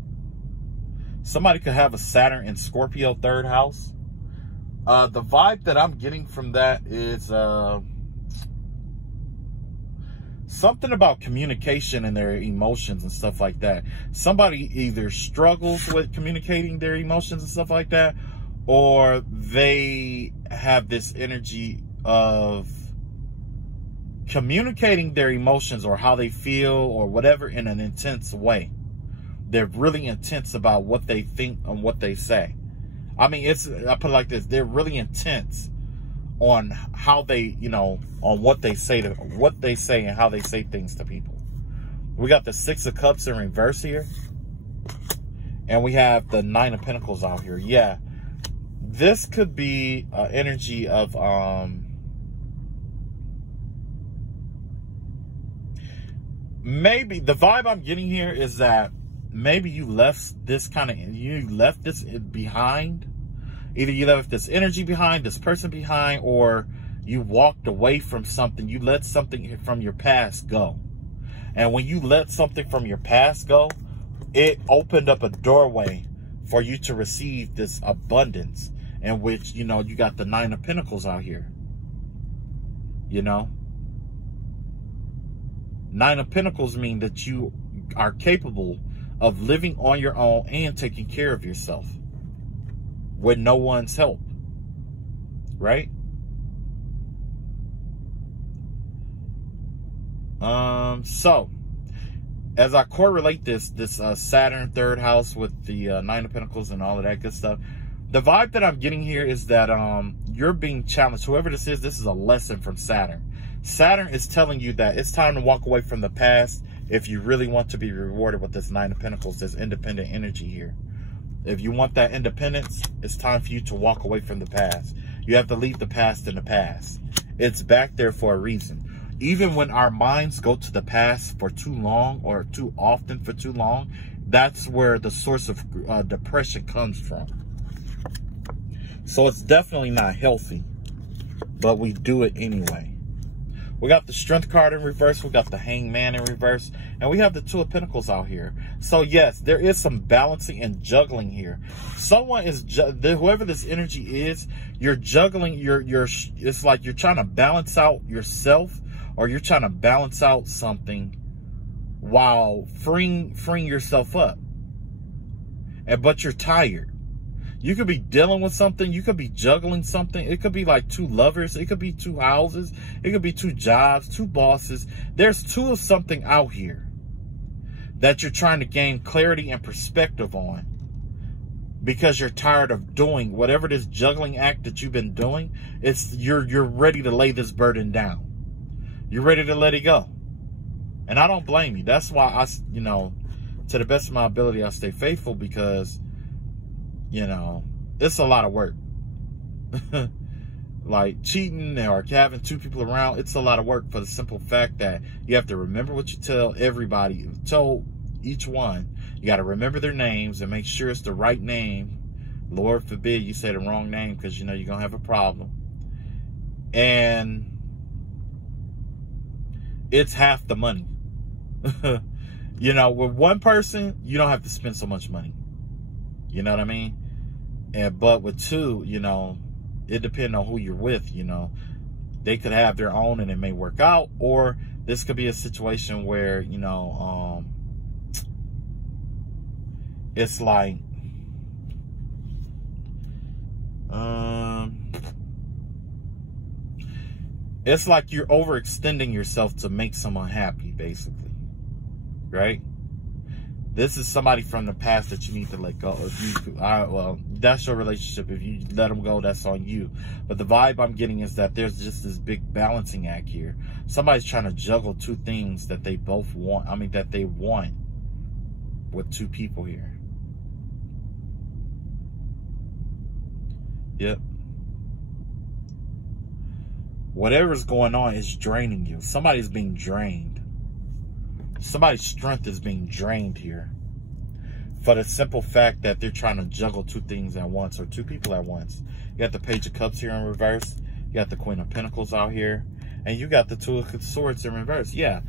Somebody could have a Saturn in Scorpio third house. The vibe that I'm getting from that is something about communication and their emotions and stuff like that. Somebody either struggles with communicating their emotions and stuff like that, or they have this energy of communicating their emotions or how they feel or whatever in an intense way. They're really intense about what they think and what they say. I mean, I put it like this: they're really intense on how they, you know, on what they say and how they say things to people. We got the Six of Cups in reverse here, and we have the Nine of Pentacles out here. Yeah, this could be energy of maybe the vibe I'm getting here is that maybe you left this behind. Either you left this energy behind, this person behind, or you walked away from something. You let something from your past go. And when you let something from your past go, it opened up a doorway for you to receive this abundance, in which, you know, you got the 9 of Pentacles out here. You know? 9 of Pentacles mean that you are capable of living on your own and taking care of yourself with no one's help. Right? So, as I correlate this Saturn 3rd house with the 9 of Pentacles and all of that good stuff, the vibe that I'm getting here is that you're being challenged. Whoever this is a lesson from Saturn. Saturn is telling you that it's time to walk away from the past if you really want to be rewarded with this 9 of Pentacles, this independent energy here. If you want that independence, it's time for you to walk away from the past. You have to leave the past in the past. It's back there for a reason. Even when our minds go to the past for too long, or too often for too long, that's where the source of depression comes from. So it's definitely not healthy, but we do it anyway. We got the Strength card in reverse. We got the Hangman in reverse. And we have the 2 of Pentacles out here. So yes, there is some balancing and juggling here. Someone is, whoever this energy is, you're juggling, it's like you're trying to balance out yourself, or you're trying to balance out something while freeing yourself up. But you're tired. You could be dealing with something. You could be juggling something. It could be like 2 lovers. It could be 2 houses. It could be 2 jobs, 2 bosses. There's 2 of something out here that you're trying to gain clarity and perspective on, because you're tired of doing whatever this juggling act that you've been doing. You're ready to lay this burden down. You're ready to let it go. And I don't blame you. That's why I, you know, to the best of my ability, I stay faithful, because, you know, it's a lot of work. Like cheating or having 2 people around, it's a lot of work, for the simple fact that you have to remember what you tell everybody, tell each one. You got to remember their names and make sure it's the right name. Lord forbid you say the wrong name, because, you know, you're going to have a problem. And it's half the money. You know, with one person, you don't have to spend so much money. You know what I mean? But with 2, you know, it depends on who you're with. You know, they could have their own and it may work out, or this could be a situation where, you know, it's like, it's like you're overextending yourself to make someone happy, basically. Right? This is somebody from the past that you need to let go. Well, that's your relationship. If you let them go, that's on you. But the vibe I'm getting is that there's just this big balancing act here. Somebody's trying to juggle 2 things that they both want. I mean, that they want with 2 people here. Yep. Whatever's going on is draining you. Somebody's being drained. Somebody's strength is being drained here, for the simple fact that they're trying to juggle 2 things at once, or 2 people at once. You got the Page of Cups here in reverse. You got the Queen of Pentacles out here. And you got the 2 of Swords in reverse. Yeah.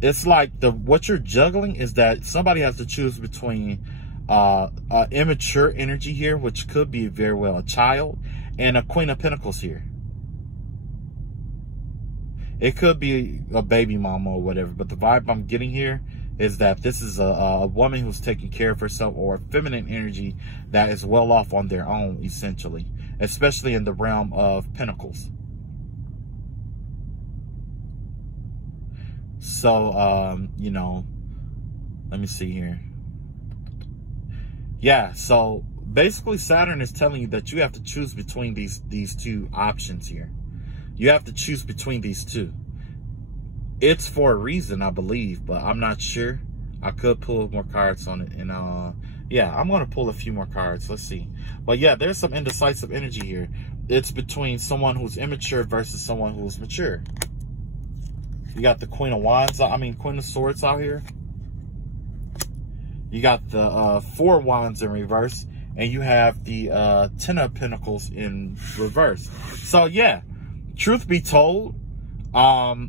It's like what you're juggling is that somebody has to choose between immature energy here, which could be very well a child, and a Queen of Pentacles here. It could be a baby mama or whatever, but the vibe I'm getting here is that this is a woman who's taking care of herself, or a feminine energy that is well off on their own, essentially, especially in the realm of Pentacles. So, you know, let me see here. Yeah, so basically Saturn is telling you that you have to choose between these 2 options here. You have to choose between these 2. It's for a reason, I believe, but I'm not sure. I could pull more cards on it. And yeah, I'm going to pull a few more cards. Let's see. But yeah, there's some indecisive energy here. It's between someone who's immature versus someone who's mature. You got the Queen of Wands, Queen of Swords out here. You got the 4 Wands in reverse. And you have the 10 of Pentacles in reverse. So, yeah, truth be told, like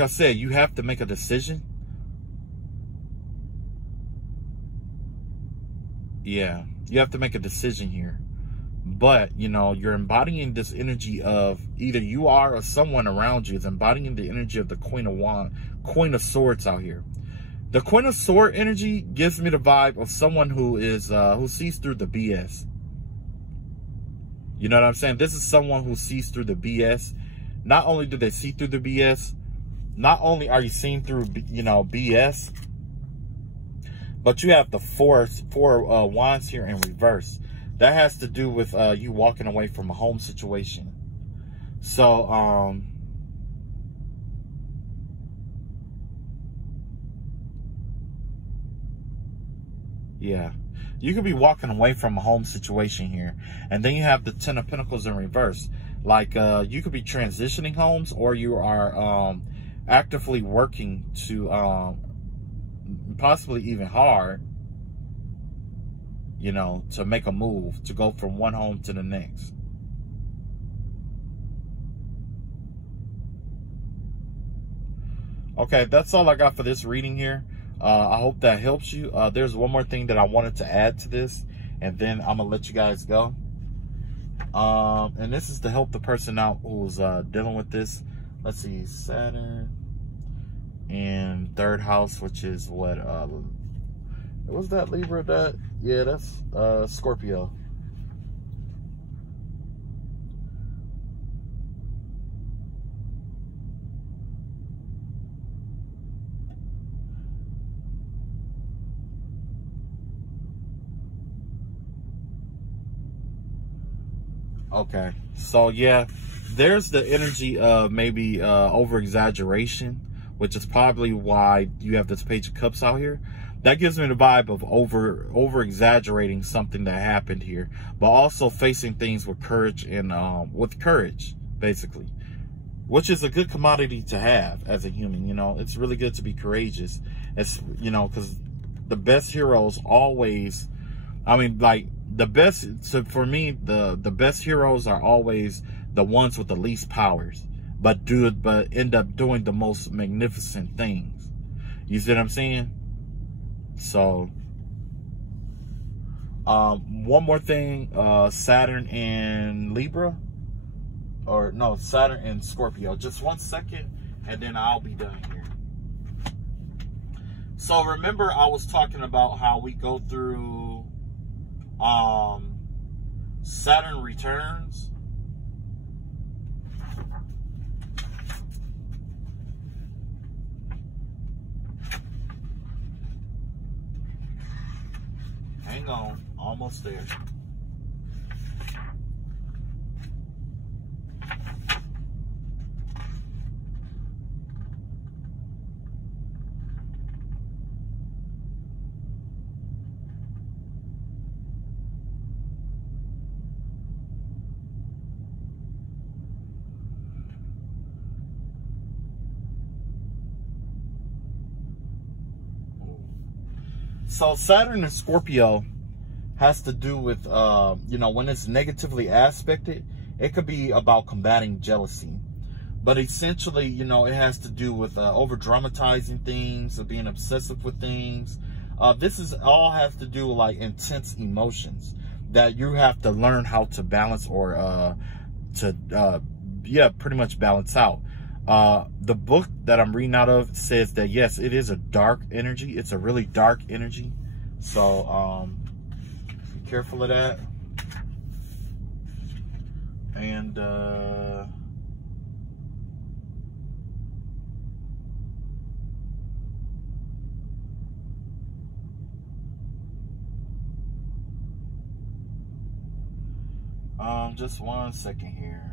I said, you have to make a decision. Yeah, you have to make a decision here. But, you know, you're embodying this energy of either you are or someone around you is embodying the energy of the Queen of Swords out here. The Queen of Sword energy gives me the vibe of someone who is who sees through the BS. You know what I'm saying? This is someone who sees through the BS. Not only do they see through the BS, not only are you seeing through, you know, BS, but you have the four wands here in reverse. That has to do with you walking away from a home situation. So, yeah, you could be walking away from a home situation here. And then you have the 10 of Pentacles in reverse. Like, you could be transitioning homes, or you are actively working to, possibly even hard, you know, to make a move, to go from one home to the next. Okay, that's all I got for this reading here. I hope that helps you. There's one more thing that I wanted to add to this, and then I'm going to let you guys go. And this is to help the person out who's dealing with this. Let's see, Saturn in 3rd house, which is what, was that Libra? That, yeah, that's Scorpio. Okay, so yeah, there's the energy of maybe over-exaggeration, which is probably why you have this Page of Cups out here. That gives me the vibe of over-exaggerating something that happened here, but also facing things with courage and with courage, basically, which is a good commodity to have as a human. You know, it's really good to be courageous. It's, you know, because the best heroes always, I mean, like, the best, so for me, the best heroes are always the ones with the least powers, but end up doing the most magnificent things. You see what I'm saying? So, one more thing, Saturn and Libra, or no, Saturn and Scorpio. Just 1 second, and then I'll be done here. So remember, I was talking about how we go through Saturn returns. Hang on, almost there. So Saturn and Scorpio has to do with, you know, when it's negatively aspected, it could be about combating jealousy. But essentially, you know, it has to do with over-dramatizing things, or being obsessive with things. This all has to do with, like, intense emotions that you have to learn how to balance, or yeah, pretty much balance out. The book that I'm reading out of says that, yes, it is a dark energy. It's a really dark energy. So, be careful of that. And, just 1 second here.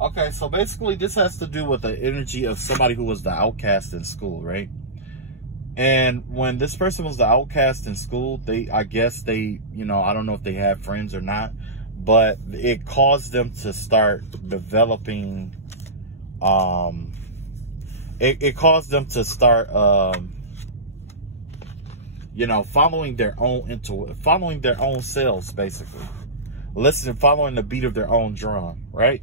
Okay, so basically this has to do with the energy of somebody who was the outcast in school, right? And when this person was the outcast in school, I guess they, you know, I don't know if they had friends or not, but it caused them to start developing, it caused them to start, you know, following their own selves, basically. Following the beat of their own drum, right?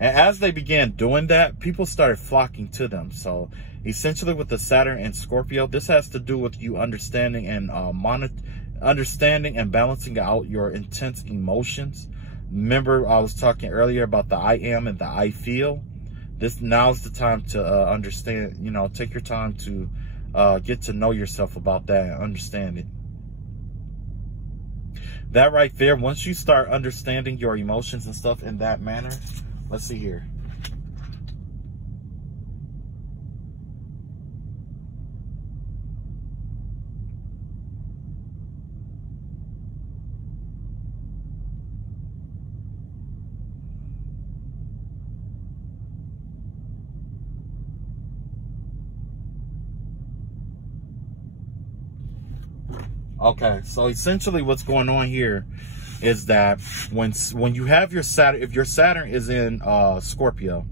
And as they began doing that, people started flocking to them. So essentially with the Saturn and Scorpio, this has to do with you understanding and understanding and balancing out your intense emotions. Remember, I was talking earlier about the I am and the I feel. Now's the time to understand, you know, take your time to get to know yourself about that and understand it. That right there, once you start understanding your emotions and stuff in that manner, let's see here. Okay, so essentially what's going on here is that when you have your Saturn, if your Saturn is in Scorpio,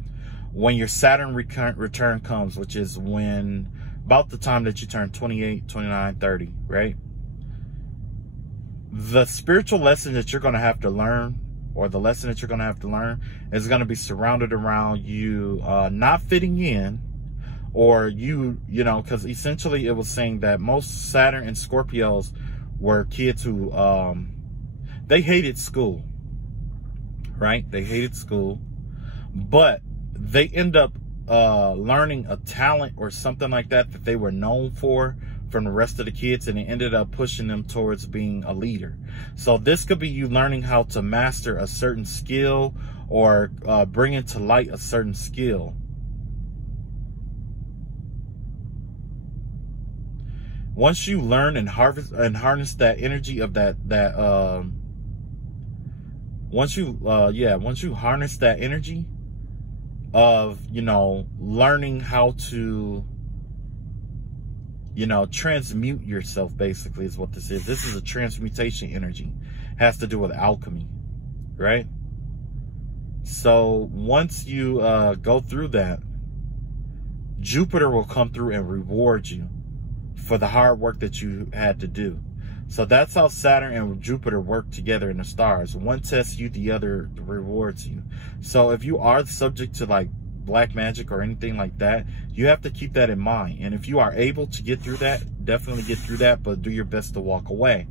when your Saturn return comes, which is when about the time that you turn 28, 29, 30, right? The spiritual lesson that you're going to have to learn, or the lesson that you're going to have to learn, is going to be surrounded around you not fitting in, or you know, because essentially it was saying that most Saturn and Scorpios were kids who they hated school, right? They hated school, but they end up learning a talent or something like that they were known for from the rest of the kids, and it ended up pushing them towards being a leader. So this could be you learning how to master a certain skill, or bring into light a certain skill. Once you learn and harness that energy of once you harness that energy of, you know, learning how to, you know, transmute yourself, basically is what this is. This is a transmutation energy. It has to do with alchemy, right? So once you go through that, Jupiter will come through and reward you for the hard work that you had to do. So that's how Saturn and Jupiter work together in the stars. One tests you, the other rewards you. So if you are subject to like black magic or anything like that, you have to keep that in mind. And if you are able to get through that, definitely get through that, but do your best to walk away.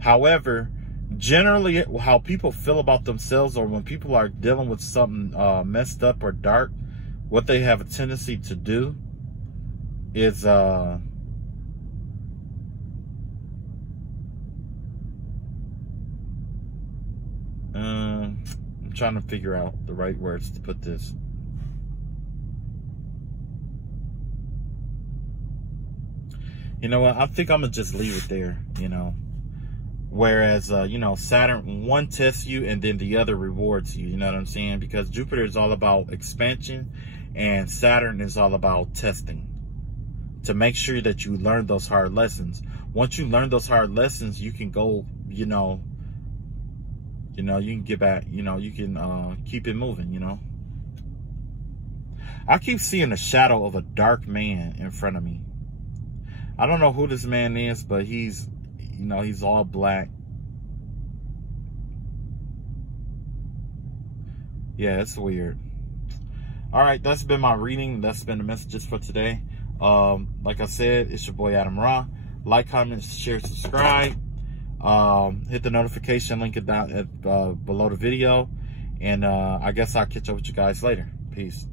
However, generally how people feel about themselves, or when people are dealing with something messed up or dark, what they have a tendency to do is I'm trying to figure out the right words to put this. You know what? I think I'm gonna just leave it there, you know. Whereas, you know, Saturn, one tests you and then the other rewards you. You know what I'm saying? Because Jupiter is all about expansion and Saturn is all about testing, to make sure that you learn those hard lessons. Once you learn those hard lessons, you can go, you know, you can get back, you know, you can keep it moving, you know. I keep seeing the shadow of a dark man in front of me. I don't know who this man is, but he's, you know, he's all black. Yeah, it's weird. All right, that's been my reading. That's been the messages for today. Like I said, it's your boy ATUM-RA. Like, comment, share, subscribe. Hit the notification link down below the video. And I guess I'll catch up with you guys later. Peace.